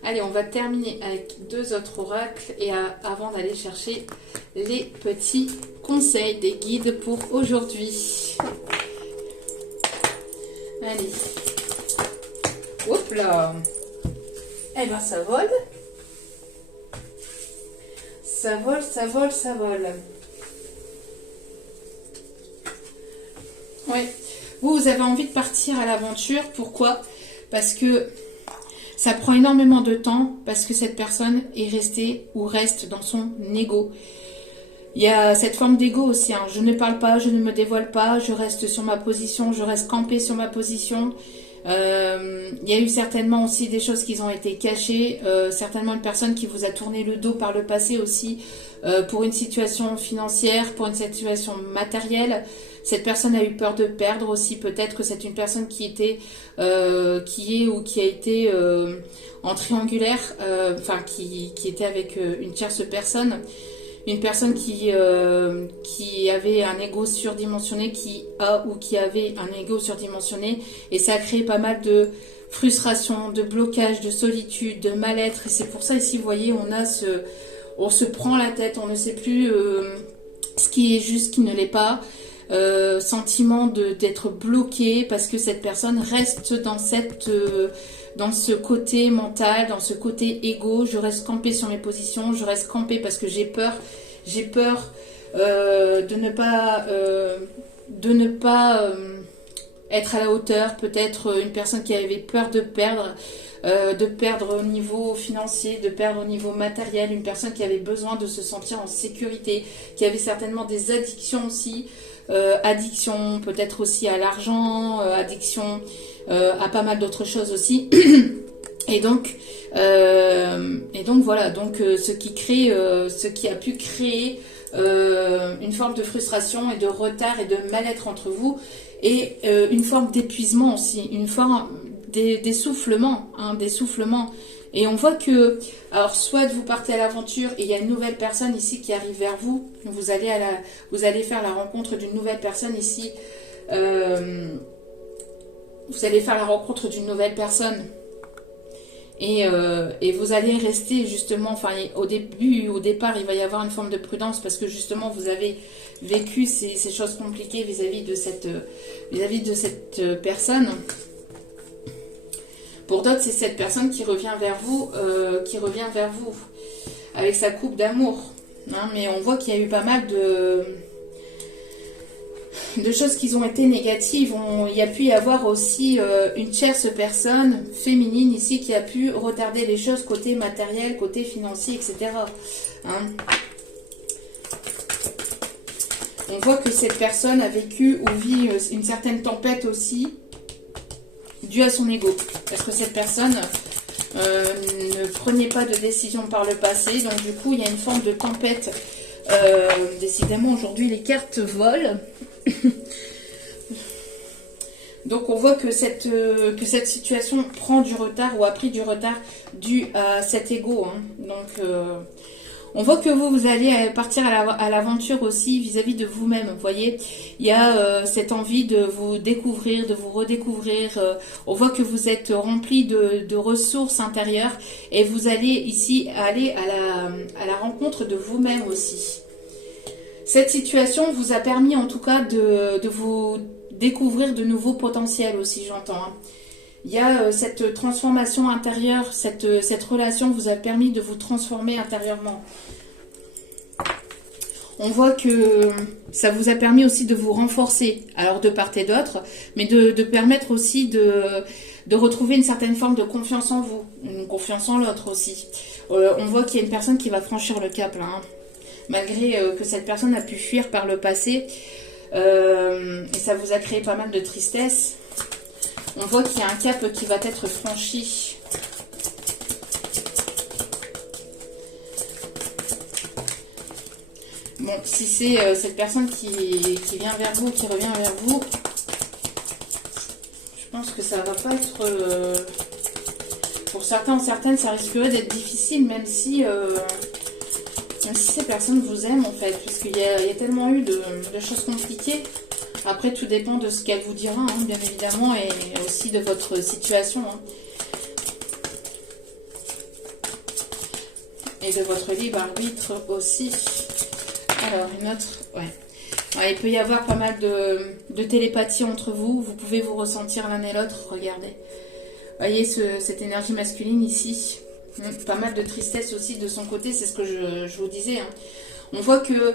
Allez, on va terminer avec 2 autres oracles. Et avant d'aller chercher les petits conseils des guides pour aujourd'hui. Allez. Hop là. Eh ben, ça vole. Ça vole, ça vole, ça vole. Oui. Vous avez envie de partir à l'aventure. Pourquoi? Parce que ça prend énormément de temps. Parce que cette personne est restée ou reste dans son ego. Il y a cette forme d'ego aussi. Hein. Je ne parle pas, je ne me dévoile pas. Je reste sur ma position. Je reste campée sur ma position. Il y a eu certainement aussi des choses qui ont été cachées, certainement une personne qui vous a tourné le dos par le passé aussi, pour une situation financière, pour une situation matérielle. Cette personne a eu peur de perdre aussi, peut-être que c'est une personne qui était, qui est ou qui a été en triangulaire, enfin qui était avec une tierce personne. Une personne qui avait un ego surdimensionné, qui a ou qui avait un ego surdimensionné, et ça a créé pas mal de frustration, de blocage, de solitude, de mal-être. Et c'est pour ça ici, vous voyez, on se prend la tête, on ne sait plus ce qui est juste, ce qui ne l'est pas. Sentiment d'être bloqué parce que cette personne reste dans ce côté mental, dans ce côté égo. Je reste campée sur mes positions, je reste campée parce que j'ai peur de ne pas être à la hauteur. Peut-être une personne qui avait peur de perdre au niveau financier, de perdre au niveau matériel, une personne qui avait besoin de se sentir en sécurité, qui avait certainement des addictions aussi, addiction peut-être aussi à l'argent, addiction à pas mal d'autres choses aussi. Et donc voilà, donc ce qui a pu créer une forme de frustration et de retard et de mal-être entre vous, et une forme d'épuisement aussi, une forme d'essoufflement, d'essoufflement. Et on voit que, alors soit vous partez à l'aventure et il y a une nouvelle personne ici qui arrive vers vous, vous allez faire la rencontre d'une nouvelle personne ici, vous allez faire la rencontre d'une nouvelle personne. Et vous allez rester justement, enfin au départ, il va y avoir une forme de prudence parce que justement vous avez vécu ces choses compliquées vis-à-vis de cette personne. Pour d'autres, c'est cette personne qui revient vers vous, avec sa coupe d'amour. Hein, mais on voit qu'il y a eu pas mal de choses qui ont été négatives. Il y a pu y avoir aussi une tierce personne féminine ici qui a pu retarder les choses côté matériel, côté financier, etc. Hein. On voit que cette personne a vécu ou vit une certaine tempête aussi, due à son ego. Parce que cette personne ne prenait pas de décision par le passé. Donc du coup, il y a une forme de tempête. Décidément, aujourd'hui, les cartes volent. Donc on voit que cette situation prend du retard ou a pris du retard dû à cet ego. Hein. Donc on voit que vous allez partir à l'aventure aussi vis-à-vis de vous-même. Vous voyez, il y a cette envie de vous découvrir, de vous redécouvrir. On voit que vous êtes rempli de ressources intérieures et vous allez ici aller à la rencontre de vous-même aussi. Cette situation vous a permis en tout cas de vous découvrir de nouveaux potentiels aussi, j'entends. Hein. Il y a cette transformation intérieure, cette relation vous a permis de vous transformer intérieurement. On voit que ça vous a permis aussi de vous renforcer, alors de part et d'autre, mais de permettre aussi de retrouver une certaine forme de confiance en vous, une confiance en l'autre aussi. On voit qu'il y a une personne qui va franchir le cap là, hein. Malgré que cette personne a pu fuir par le passé, et ça vous a créé pas mal de tristesse. On voit qu'il y a un cap qui va être franchi. Bon, si c'est cette personne qui vient vers vous, qui revient vers vous, je pense que ça va pas être pour certains ou certaines, ça risquerait d'être difficile, même si ces personnes vous aiment, en fait, puisqu'il y a tellement eu de choses compliquées. Après, tout dépend de ce qu'elle vous dira, hein, bien évidemment, et aussi de votre situation. Hein. Et de votre libre arbitre aussi. Alors, une autre, ouais. Ouais, il peut y avoir pas mal de télépathie entre vous. Vous pouvez vous ressentir l'un et l'autre. Regardez. Voyez cette énergie masculine ici. Pas mal de tristesse aussi de son côté. C'est ce que je vous disais. Hein. On voit que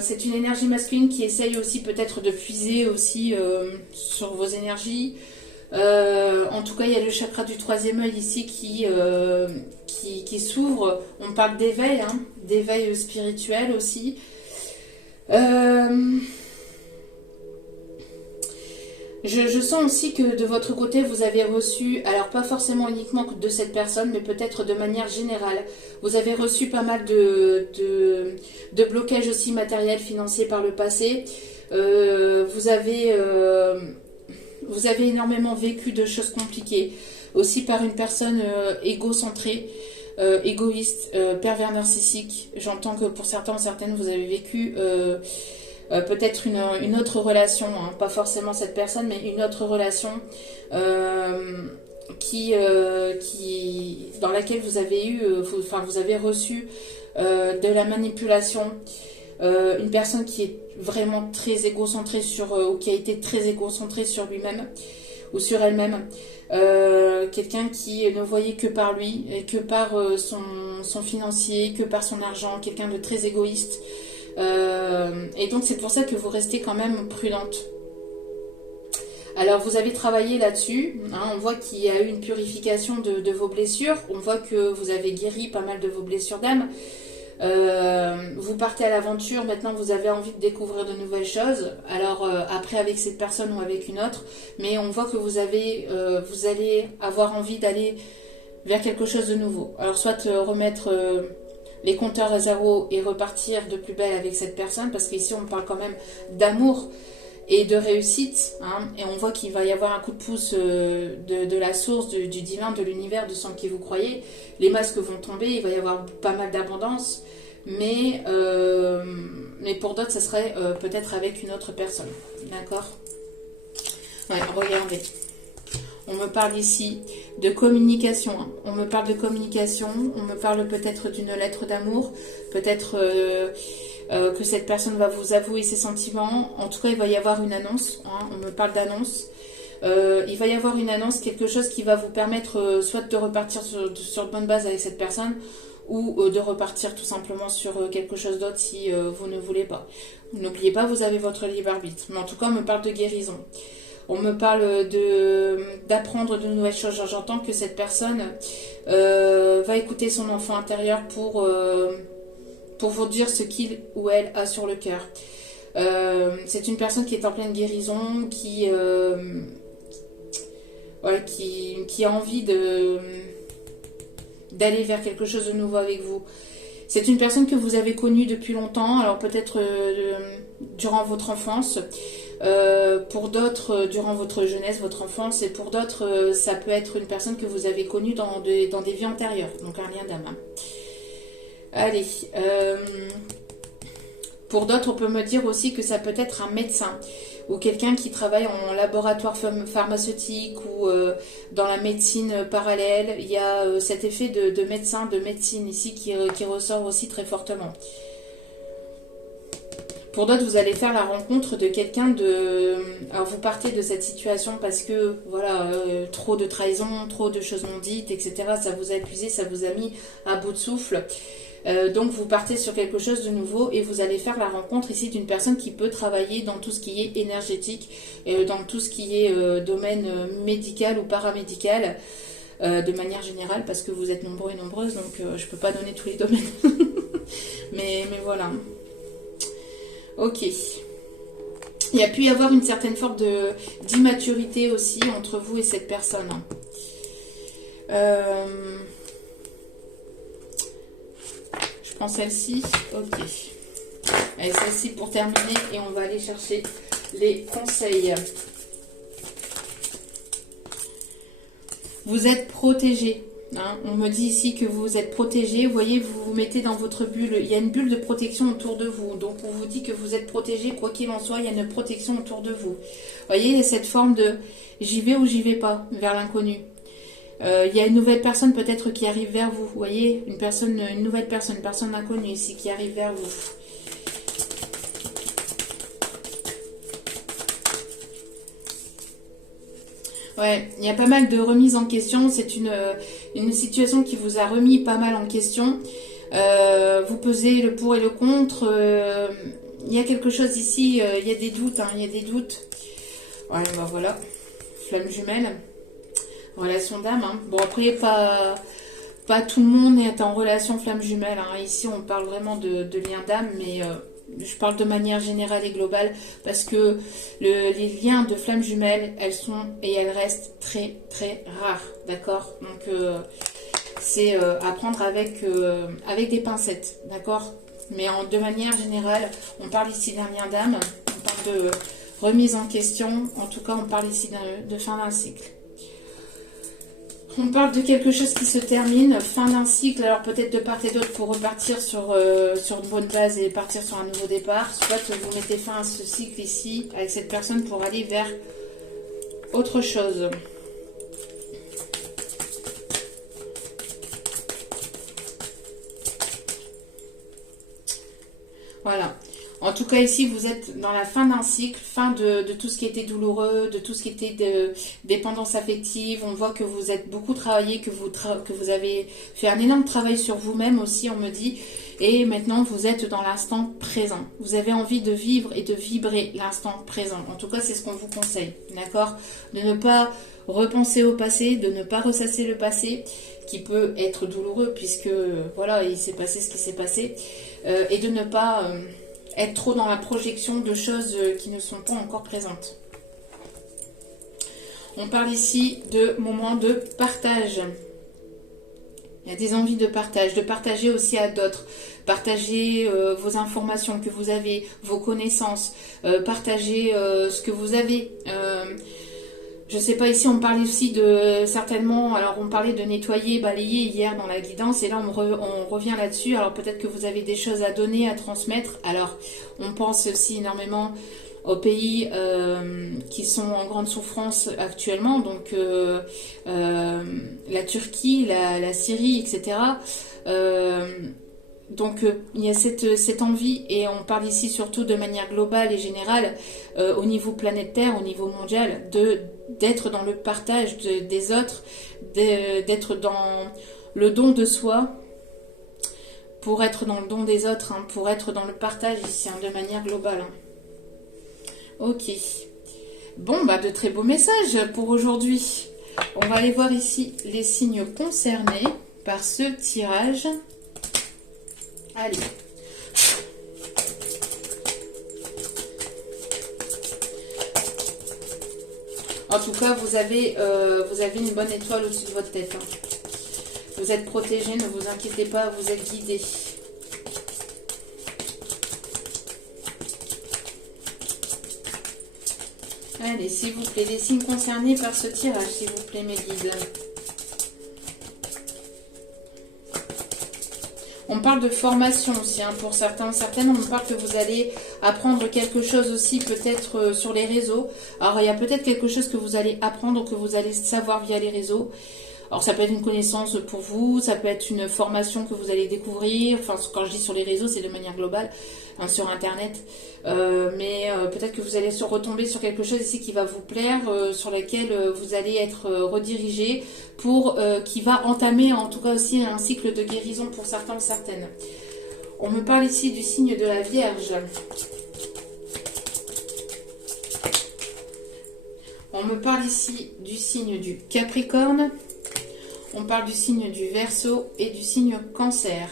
c'est une énergie masculine qui essaye aussi peut-être de puiser aussi sur vos énergies. En tout cas, il y a le chakra du troisième œil ici qui s'ouvre. On parle d'éveil, hein, d'éveil spirituel aussi. Je sens aussi que de votre côté, vous avez reçu, alors pas forcément uniquement de cette personne, mais peut-être de manière générale, vous avez reçu pas mal de blocages aussi matériels, financiers par le passé. Vous avez énormément vécu de choses compliquées, aussi par une personne égocentrée, égoïste, pervers narcissique. J'entends que pour certains ou certaines, vous avez vécu peut-être une autre relation, hein, pas forcément cette personne, mais une autre relation dans laquelle vous avez vous avez reçu de la manipulation. Une personne qui est vraiment très égocentrée ou qui a été très égocentrée sur lui-même ou sur elle-même. Quelqu'un qui ne voyait que par lui, et que par son financier, que par son argent, quelqu'un de très égoïste. Et donc c'est pour ça que vous restez quand même prudente. Alors vous avez travaillé là-dessus, hein, on voit qu'il y a eu une purification de vos blessures, on voit que vous avez guéri pas mal de vos blessures d'âme. Vous partez à l'aventure, maintenant vous avez envie de découvrir de nouvelles choses, alors après avec cette personne ou avec une autre, mais on voit que vous allez avoir envie d'aller vers quelque chose de nouveau. Alors soit remettre les compteurs à zéro et repartir de plus belle avec cette personne, parce qu'ici on parle quand même d'amour et de réussite, hein, et on voit qu'il va y avoir un coup de pouce de la source, du divin, de l'univers, de ce en qui vous croyez. Les masques vont tomber, il va y avoir pas mal d'abondance, mais pour d'autres, ça serait peut-être avec une autre personne. D'accord ? Ouais, regardez. On me parle ici de communication. Hein. On me parle de communication. On me parle peut-être d'une lettre d'amour. Peut-être que cette personne va vous avouer ses sentiments. En tout cas, il va y avoir une annonce. Hein. On me parle d'annonce. Il va y avoir une annonce, quelque chose qui va vous permettre soit de repartir sur de bonnes bases avec cette personne, ou de repartir tout simplement sur quelque chose d'autre si vous ne voulez pas. N'oubliez pas, vous avez votre libre arbitre. Mais en tout cas, on me parle de guérison. On me parle d'apprendre de nouvelles choses. J'entends que cette personne va écouter son enfant intérieur pour vous dire ce qu'il ou elle a sur le cœur. C'est une personne qui est en pleine guérison, qui a envie d'aller vers quelque chose de nouveau avec vous. C'est une personne que vous avez connue depuis longtemps, alors peut-être durant votre enfance, pour d'autres durant votre jeunesse, votre enfance, et pour d'autres ça peut être une personne que vous avez connue dans des vies antérieures, donc un lien d'âme. Allez, pour d'autres on peut me dire aussi que ça peut être un médecin ou quelqu'un qui travaille en laboratoire pharmaceutique ou dans la médecine parallèle. Il y a cet effet de médecin, de médecine ici qui ressort aussi très fortement. Pour d'autres, vous allez faire la rencontre de quelqu'un de... Alors, vous partez de cette situation parce que, voilà, trop de trahison, trop de choses non dites, etc. Ça vous a épuisé, ça vous a mis à bout de souffle. Donc, vous partez sur quelque chose de nouveau et vous allez faire la rencontre ici d'une personne qui peut travailler dans tout ce qui est énergétique, dans tout ce qui est domaine médical ou paramédical, de manière générale, parce que vous êtes nombreux et nombreuses, donc je ne peux pas donner tous les domaines. mais voilà. Ok. Il y a pu y avoir une certaine forme d'immaturité aussi entre vous et cette personne. Je prends celle-ci. Ok. Allez, celle-ci pour terminer et on va aller chercher les conseils. Vous êtes protégé. Hein. On me dit ici que vous êtes protégé. Vous voyez, vous vous mettez dans votre bulle. Il y a une bulle de protection autour de vous. Donc, on vous dit que vous êtes protégé. Quoi qu'il en soit, il y a une protection autour de vous. Vous voyez, il y a cette forme de j'y vais ou j'y vais pas vers l'inconnu. Il y a une nouvelle personne peut-être qui arrive vers vous. Vous voyez, une nouvelle personne, une personne inconnue ici qui arrive vers vous. Ouais, il y a pas mal de remises en question. C'est une situation qui vous a remis pas mal en question. Vous pesez le pour et le contre. Il y a quelque chose ici, il y a des doutes. Hein, il y a des doutes. Ouais, bah voilà. Flamme jumelle. Relation d'âme. Hein. Bon, après, pas tout le monde est en relation flamme jumelle. Hein. Ici, on parle vraiment de lien d'âme, mais... je parle de manière générale et globale parce que les liens de flammes jumelles, elles sont et elles restent très très rares, d'accord? Donc c'est à prendre avec des pincettes, d'accord? Mais de manière générale, on parle ici d'un lien d'âme, on parle de remise en question, en tout cas on parle ici de fin d'un cycle. On parle de quelque chose qui se termine, fin d'un cycle, alors peut-être de part et d'autre pour repartir sur une bonne base et partir sur un nouveau départ. Soit vous mettez fin à ce cycle ici avec cette personne pour aller vers autre chose. Voilà. En tout cas, ici, vous êtes dans la fin d'un cycle, fin de tout ce qui était douloureux, de tout ce qui était de dépendance affective. On voit que vous êtes beaucoup travaillé, que vous avez fait un énorme travail sur vous-même aussi, on me dit. Et maintenant, vous êtes dans l'instant présent. Vous avez envie de vivre et de vibrer l'instant présent. En tout cas, c'est ce qu'on vous conseille, d'accord? De ne pas repenser au passé, de ne pas ressasser le passé, qui peut être douloureux, puisque, voilà, il s'est passé ce qui s'est passé. Et de ne pas... être trop dans la projection de choses qui ne sont pas encore présentes. On parle ici de moments de partage. Il y a des envies de partager aussi à d'autres. Partager vos informations que vous avez, vos connaissances, partager ce que vous avez. Je sais pas, ici on parle aussi de certainement, alors on parlait de nettoyer, balayer hier dans la guidance et là on revient là-dessus. Alors peut-être que vous avez des choses à donner, à transmettre. Alors on pense aussi énormément aux pays qui sont en grande souffrance actuellement, donc la Turquie, la Syrie, etc. Donc il y a cette envie, et on parle ici surtout de manière globale et générale, au niveau planétaire, au niveau mondial, d'être dans le partage des autres, d'être dans le don de soi, pour être dans le don des autres, hein, pour être dans le partage ici, hein, de manière globale. Hein. Ok. Bon, bah de très beaux messages pour aujourd'hui. On va aller voir ici les signes concernés par ce tirage. Allez. En tout cas, vous avez une bonne étoile au-dessus de votre tête. Hein. Vous êtes protégé, ne vous inquiétez pas, vous êtes guidé. Allez, s'il vous plaît, les signes concernés par ce tirage, s'il vous plaît, mes guides. On parle de formation aussi, hein, pour certains, certaines, on parle que vous allez apprendre quelque chose aussi, peut-être sur les réseaux. Alors, il y a peut-être quelque chose que vous allez apprendre, que vous allez savoir via les réseaux. Alors, ça peut être une connaissance pour vous, ça peut être une formation que vous allez découvrir. Enfin, quand je dis sur les réseaux, c'est de manière globale, hein, sur Internet. Mais peut-être que vous allez retomber sur quelque chose ici qui va vous plaire, sur laquelle vous allez être redirigé, qui va entamer en tout cas aussi un cycle de guérison pour certains ou certaines. On me parle ici du signe de la Vierge. On me parle ici du signe du Capricorne. On parle du signe du Verseau et du signe Cancer.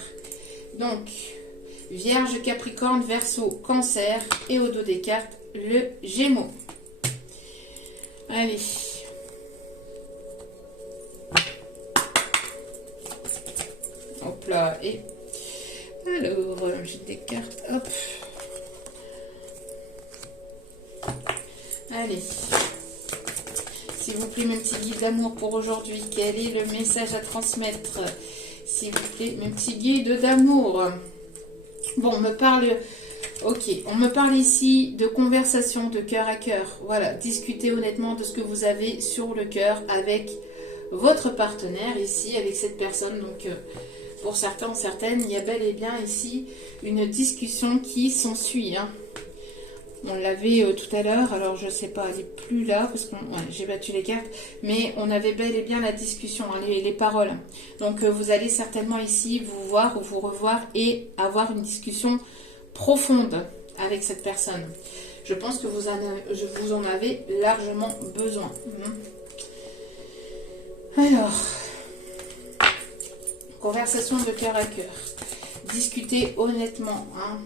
Donc, Vierge, Capricorne, Verseau, Cancer. Et au dos des cartes, le Gémeaux. Allez. Hop là. Et alors, j'ai des cartes. Hop. Allez. S'il vous plaît, mes petits guides d'amour pour aujourd'hui, quel est le message à transmettre? S'il vous plaît, mes petits guides d'amour. Bon, on me parle... Ok, on me parle ici de conversation de cœur à cœur. Voilà, discutez honnêtement de ce que vous avez sur le cœur avec votre partenaire ici, avec cette personne. Donc, pour certains, certaines, il y a bel et bien ici une discussion qui s'ensuit. Hein. On l'avait tout à l'heure, alors je ne sais pas, elle n'est plus là parce que j'ai battu les cartes, mais on avait bel et bien la discussion, hein, les paroles. Donc vous allez certainement ici vous voir ou vous revoir et avoir une discussion profonde avec cette personne. Je pense que vous en avez largement besoin. Alors, conversation de cœur à cœur. Discutez honnêtement, hein,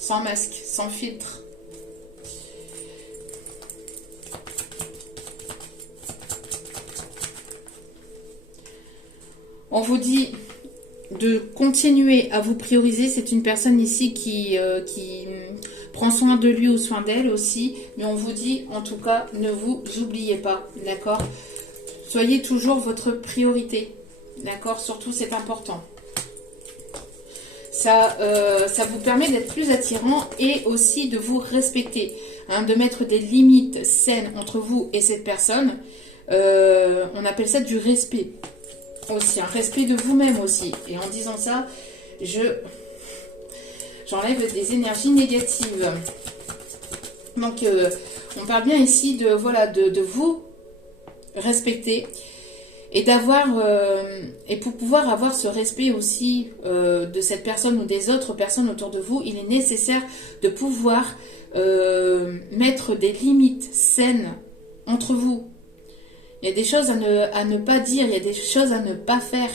sans masque, sans filtre. On vous dit de continuer à vous prioriser. C'est une personne ici qui prend soin de lui ou soin d'elle aussi. Mais on vous dit, en tout cas, ne vous oubliez pas, d'accord? Soyez toujours votre priorité, d'accord? Surtout, c'est important. Ça vous permet d'être plus attirant et aussi de vous respecter, hein, de mettre des limites saines entre vous et cette personne. On appelle ça du respect. Aussi, un respect de vous-même aussi. Et en disant ça, j'enlève des énergies négatives. Donc, on parle bien ici de, voilà, de vous respecter et d'avoir, et pour pouvoir avoir ce respect aussi de cette personne ou des autres personnes autour de vous, il est nécessaire de pouvoir mettre des limites saines entre vous. Il y a des choses à ne pas dire, il y a des choses à ne pas faire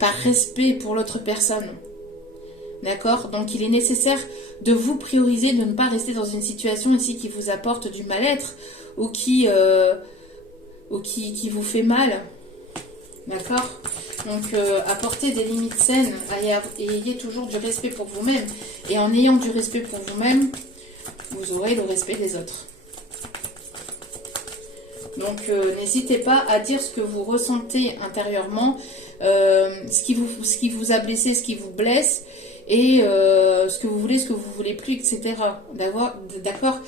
par respect pour l'autre personne. D'accord? Donc il est nécessaire de vous prioriser, de ne pas rester dans une situation ici qui vous apporte du mal-être ou qui vous fait mal. D'accord? Donc apportez des limites saines et ayez toujours du respect pour vous-même. Et en ayant du respect pour vous-même, vous aurez le respect des autres. Donc, n'hésitez pas à dire ce que vous ressentez intérieurement, ce qui vous a blessé, ce qui vous blesse, et ce que vous voulez plus, etc. D'accord?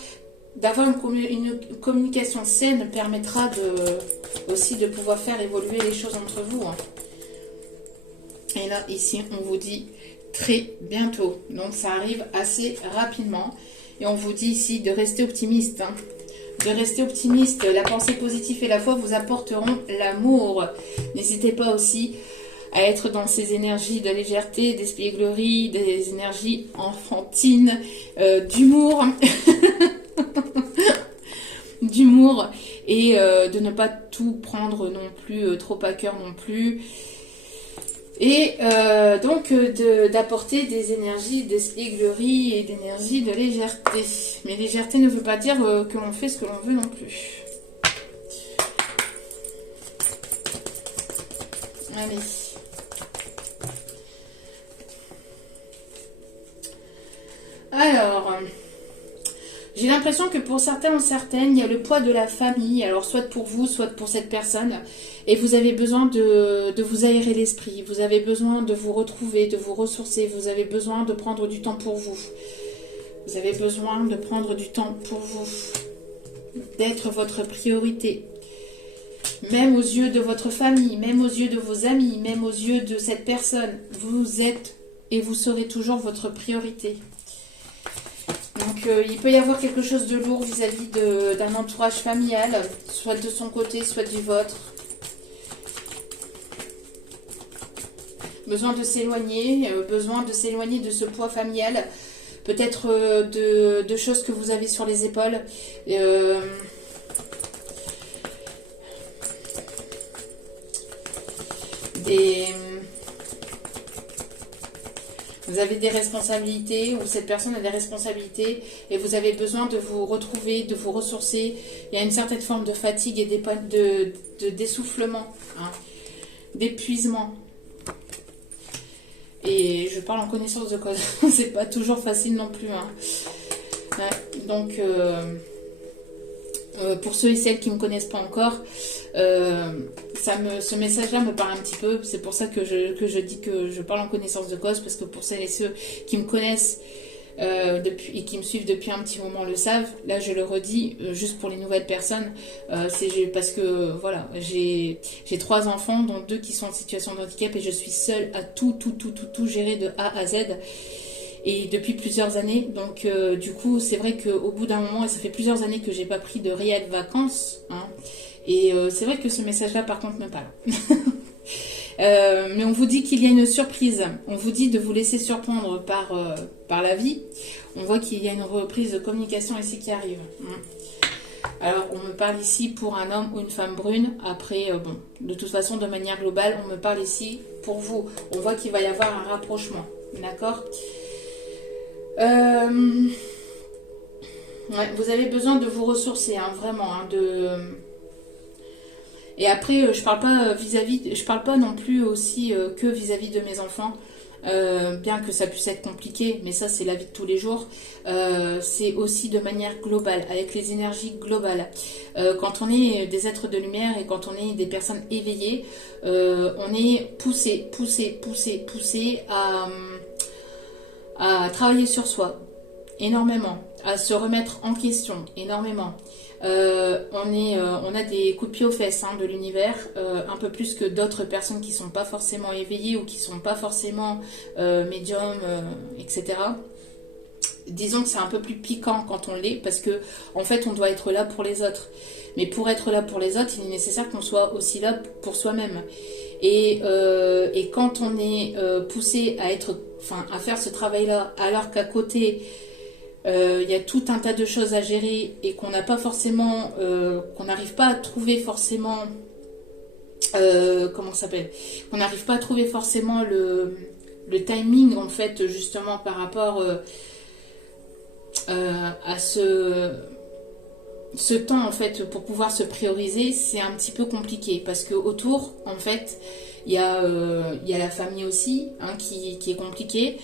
D'avoir une communication saine permettra aussi de pouvoir faire évoluer les choses entre vous. Hein. Et là, ici, on vous dit très bientôt. Donc, ça arrive assez rapidement. Et on vous dit ici de rester optimiste. Hein. De rester optimiste, la pensée positive et la foi vous apporteront l'amour. N'hésitez pas aussi à être dans ces énergies de légèreté, d'espièglerie, des énergies enfantines, d'humour, d'humour et de ne pas tout prendre non plus, trop à cœur non plus. Et donc d'apporter des énergies d'espièglerie et d'énergie de légèreté. Mais légèreté ne veut pas dire que l'on fait ce que l'on veut non plus. Allez. Alors, j'ai l'impression que pour certains ou certaines, il y a le poids de la famille. Alors, soit pour vous, soit pour cette personne. Et vous avez besoin de vous aérer l'esprit. Vous avez besoin de vous retrouver, de vous ressourcer. Vous avez besoin de prendre du temps pour vous. Vous avez besoin de prendre du temps pour vous. D'être votre priorité. Même aux yeux de votre famille, même aux yeux de vos amis, même aux yeux de cette personne. Vous êtes et vous serez toujours votre priorité. Donc, il peut y avoir quelque chose de lourd vis-à-vis d'un entourage familial, soit de son côté, soit du vôtre. Besoin de s'éloigner de ce poids familial, peut-être de choses que vous avez sur les épaules. Vous avez des responsabilités, ou cette personne a des responsabilités, et vous avez besoin de vous retrouver, de vous ressourcer. Il y a une certaine forme de fatigue et d'essoufflement, hein, d'épuisement. Et je parle en connaissance de cause. C'est pas toujours facile non plus. Hein. Ouais, donc, Pour ceux et celles qui ne me connaissent pas encore, ce message-là me parle un petit peu. C'est pour ça que je dis que je parle en connaissance de cause, parce que pour celles et ceux qui me connaissent et qui me suivent depuis un petit moment le savent. Là, je le redis, juste pour les nouvelles personnes, c'est parce que voilà, j'ai 3 enfants, dont 2 qui sont en situation de handicap, et je suis seule à tout gérer de A à Z. Et depuis plusieurs années, donc du coup c'est vrai qu'au bout d'un moment, et ça fait plusieurs années que j'ai pas pris de réelles vacances, hein, et c'est vrai que ce message-là par contre me parle. Mais on vous dit qu'il y a une surprise, on vous dit de vous laisser surprendre par la vie. On voit qu'il y a une reprise de communication ici qui arrive. Alors on me parle ici pour un homme ou une femme brune. Après, bon, de toute façon, de manière globale, on me parle ici pour vous. On voit qu'il va y avoir un rapprochement, d'accord ? Ouais, vous avez besoin de vous ressourcer, hein, vraiment. Hein, Et après, je parle pas je parle pas non plus aussi que vis-à-vis de mes enfants, bien que ça puisse être compliqué, mais ça c'est la vie de tous les jours. C'est aussi de manière globale, avec les énergies globales. Quand on est des êtres de lumière et quand on est des personnes éveillées, on est poussé à travailler sur soi, énormément, à se remettre en question, énormément. On a des coups de pied aux fesses, hein, de l'univers, un peu plus que d'autres personnes qui sont pas forcément éveillées ou qui sont pas forcément médiums, etc. Disons que c'est un peu plus piquant quand on l'est, parce que en fait on doit être là pour les autres. Mais pour être là pour les autres, il est nécessaire qu'on soit aussi là pour soi-même. Et quand on est poussé à faire ce travail-là, alors qu'à côté il y a tout un tas de choses à gérer et qu'on n'a pas forcément, qu'on n'arrive pas à trouver forcément, comment ça s'appelle, qu'on n'arrive pas à trouver forcément le timing en fait, justement par rapport à ce temps en fait pour pouvoir se prioriser, c'est un petit peu compliqué parce que autour en fait il y a la famille aussi, hein, qui est compliquée.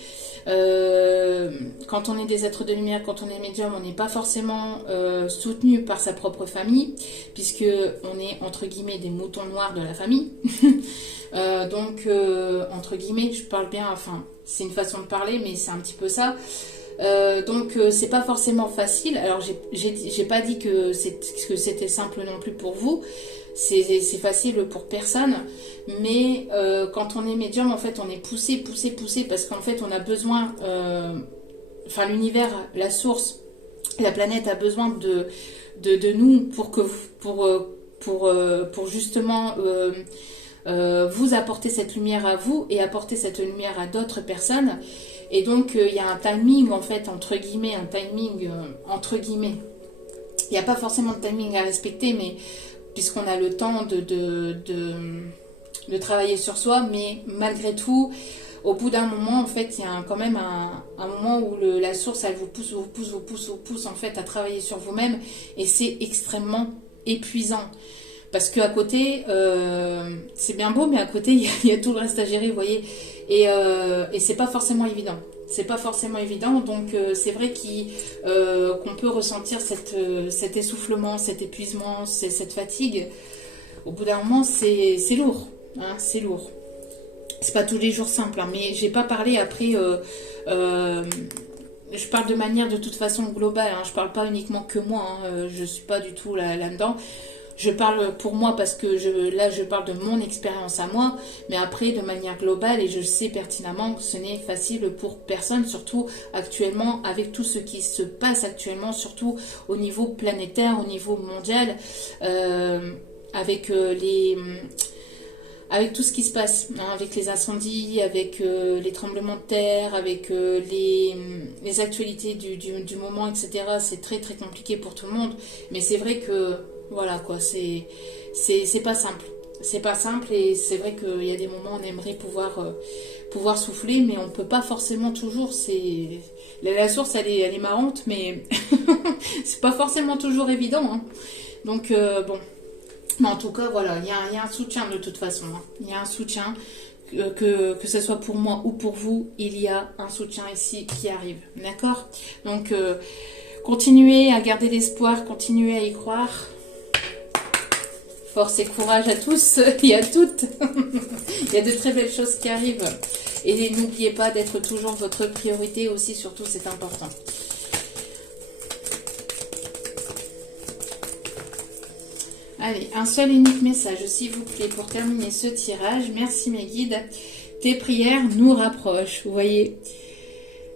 Quand on est des êtres de lumière, quand on est médium, on n'est pas forcément soutenu par sa propre famille, puisque on est entre guillemets des moutons noirs de la famille. Donc entre guillemets, je parle bien, enfin c'est une façon de parler, mais c'est un petit peu ça. Donc c'est pas forcément facile. Alors j'ai pas dit que c'était simple non plus pour vous. C'est facile pour personne, mais quand on est médium, en fait, on est poussé, parce qu'en fait, on a besoin, l'univers, la source, la planète a besoin de nous pour justement vous apporter cette lumière à vous et apporter cette lumière à d'autres personnes. Et donc, il y a un timing, en fait, entre guillemets. Il n'y a pas forcément de timing à respecter, mais puisqu'on a le temps de travailler sur soi, mais malgré tout, au bout d'un moment, en fait, il y a quand même un moment où la source, elle vous pousse en fait à travailler sur vous-même, et c'est extrêmement épuisant. Parce qu'à côté, c'est bien beau, mais à côté, il y a tout le reste à gérer, vous voyez, et c'est pas forcément évident. C'est pas forcément évident, donc c'est vrai qu'on peut ressentir cet essoufflement, cet épuisement, cette fatigue. Au bout d'un moment, c'est lourd, hein, c'est lourd. C'est pas tous les jours simple, hein, mais j'ai pas parlé après. Je parle de manière de toute façon globale, hein, je parle pas uniquement que moi, hein, je suis pas du tout là-dedans. Je parle pour moi parce que je parle de mon expérience à moi, mais après de manière globale, et je sais pertinemment que ce n'est facile pour personne, surtout actuellement avec tout ce qui se passe actuellement, surtout au niveau planétaire, au niveau mondial, avec tout ce qui se passe, hein, avec les incendies, avec les tremblements de terre, avec les actualités du moment, etc. C'est très très compliqué pour tout le monde, mais c'est vrai que voilà quoi, c'est pas simple. C'est pas simple, et c'est vrai qu'il y a des moments où on aimerait pouvoir souffler, mais on peut pas forcément toujours. La source, elle est marrante, mais c'est pas forcément toujours évident, hein. Donc bon, mais en tout cas voilà, il y a un soutien de toute façon, hein. Il y a un soutien, que ce soit pour moi ou pour vous, il y a un soutien ici qui arrive, d'accord. Donc Continuez à garder l'espoir, continuez à y croire. Force et courage à tous et à toutes. Il y a de très belles choses qui arrivent. Et n'oubliez pas d'être toujours votre priorité aussi, surtout c'est important. Allez, un seul et unique message, s'il vous plaît, pour terminer ce tirage. Merci mes guides. Tes prières nous rapprochent, vous voyez.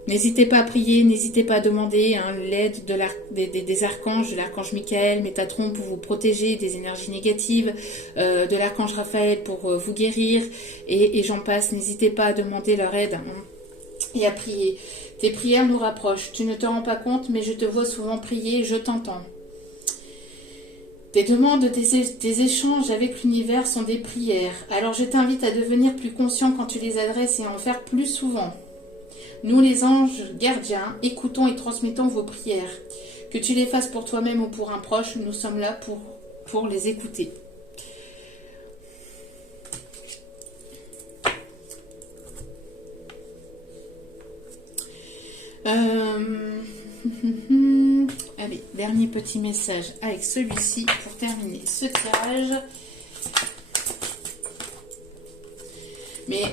N'hésitez pas à prier, n'hésitez pas à demander l'aide des archanges, de l'archange Michael, Métatron pour vous protéger des énergies négatives, de l'archange Raphaël pour vous guérir, et j'en passe. N'hésitez pas à demander leur aide et à prier. Tes prières nous rapprochent. Tu ne te rends pas compte, mais je te vois souvent prier, je t'entends. Tes demandes, tes échanges avec l'univers sont des prières. Alors je t'invite à devenir plus conscient quand tu les adresses et à en faire plus souvent. Nous les anges gardiens, écoutons et transmettons vos prières. Que tu les fasses pour toi-même ou pour un proche, nous sommes là pour les écouter. Allez, dernier petit message avec celui-ci pour terminer ce tirage. Mais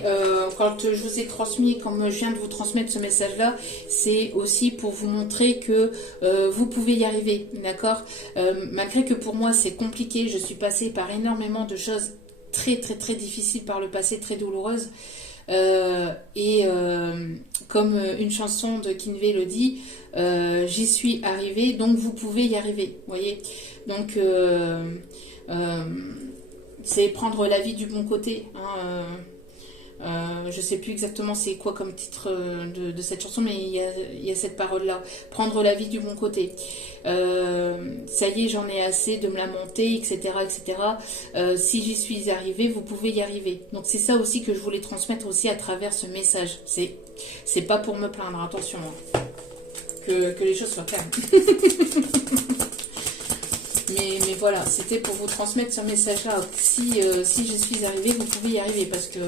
quand je vous ai transmis, comme je viens de vous transmettre ce message-là, c'est aussi pour vous montrer que vous pouvez y arriver, d'accord? Malgré que pour moi c'est compliqué, je suis passée par énormément de choses très difficiles par le passé, très douloureuses. Comme une chanson de Kinvey le dit, j'y suis arrivée, donc vous pouvez y arriver, vous voyez. Donc c'est prendre la vie du bon côté, hein, je sais plus exactement c'est quoi comme titre de cette chanson, mais il y a cette parole-là. Prendre la vie du bon côté. Ça y est, j'en ai assez de me lamenter, etc. Si j'y suis arrivée, vous pouvez y arriver. Donc c'est ça aussi que je voulais transmettre aussi à travers ce message. C'est pas pour me plaindre, attention. Hein. Que les choses soient claires. Mais voilà, c'était pour vous transmettre ce message-là. Si j'y suis arrivée, vous pouvez y arriver. Parce que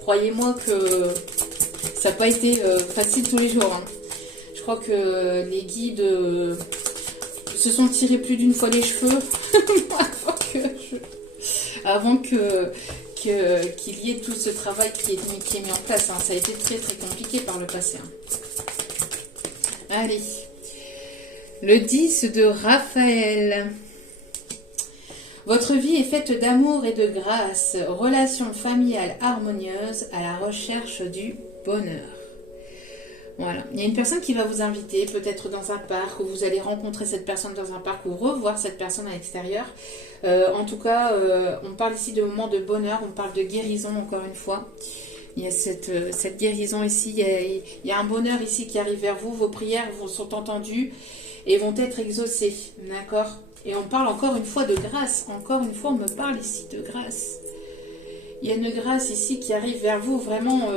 croyez-moi que ça n'a pas été facile tous les jours. Hein. Je crois que les guides se sont tirés plus d'une fois les cheveux avant qu'il y ait tout ce travail qui est mis en place. Hein. Ça a été très compliqué par le passé. Hein. Allez, le 10 de Raphaël. Votre vie est faite d'amour et de grâce, relations familiales harmonieuses à la recherche du bonheur. Voilà, il y a une personne qui va vous inviter, peut-être dans un parc, où vous allez rencontrer cette personne dans un parc, ou revoir cette personne à l'extérieur. En tout cas, on parle ici de moments de bonheur, on parle de guérison encore une fois. Il y a cette guérison ici, il y a un bonheur ici qui arrive vers vous, vos prières sont entendues et vont être exaucées, d'accord ? Et on parle encore une fois de grâce. Encore une fois, on me parle ici de grâce. Il y a une grâce ici qui arrive vers vous. Vraiment,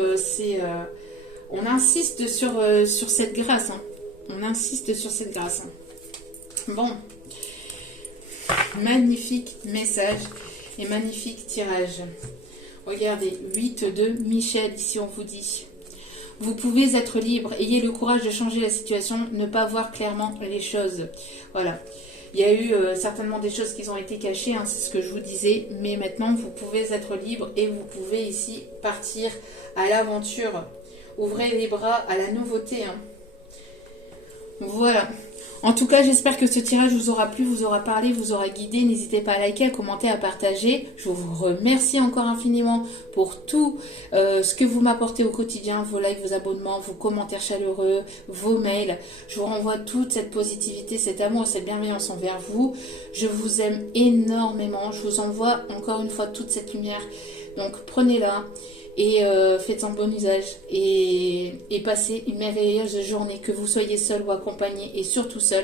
on insiste sur cette grâce. Hein. On insiste sur cette grâce. Hein. Bon. Magnifique message et magnifique tirage. Regardez, 8 de Michel, ici on vous dit. Vous pouvez être libre. Ayez le courage de changer la situation. Ne pas voir clairement les choses. Voilà. Il y a eu certainement des choses qui ont été cachées, hein, c'est ce que je vous disais, mais maintenant vous pouvez être libre et vous pouvez ici partir à l'aventure. Ouvrez les bras à la nouveauté. Hein. Voilà. En tout cas, j'espère que ce tirage vous aura plu, vous aura parlé, vous aura guidé. N'hésitez pas à liker, à commenter, à partager. Je vous remercie encore infiniment pour tout ce que vous m'apportez au quotidien, vos likes, vos abonnements, vos commentaires chaleureux, vos mails. Je vous renvoie toute cette positivité, cet amour, cette bienveillance envers vous. Je vous aime énormément. Je vous envoie encore une fois toute cette lumière. Donc prenez-la. Et faites-en bon usage et passez une merveilleuse journée, que vous soyez seul ou accompagné, et surtout seul.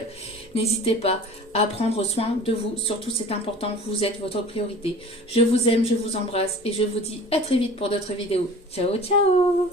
N'hésitez pas à prendre soin de vous, surtout c'est important, vous êtes votre priorité. Je vous aime, je vous embrasse et je vous dis à très vite pour d'autres vidéos. Ciao, ciao!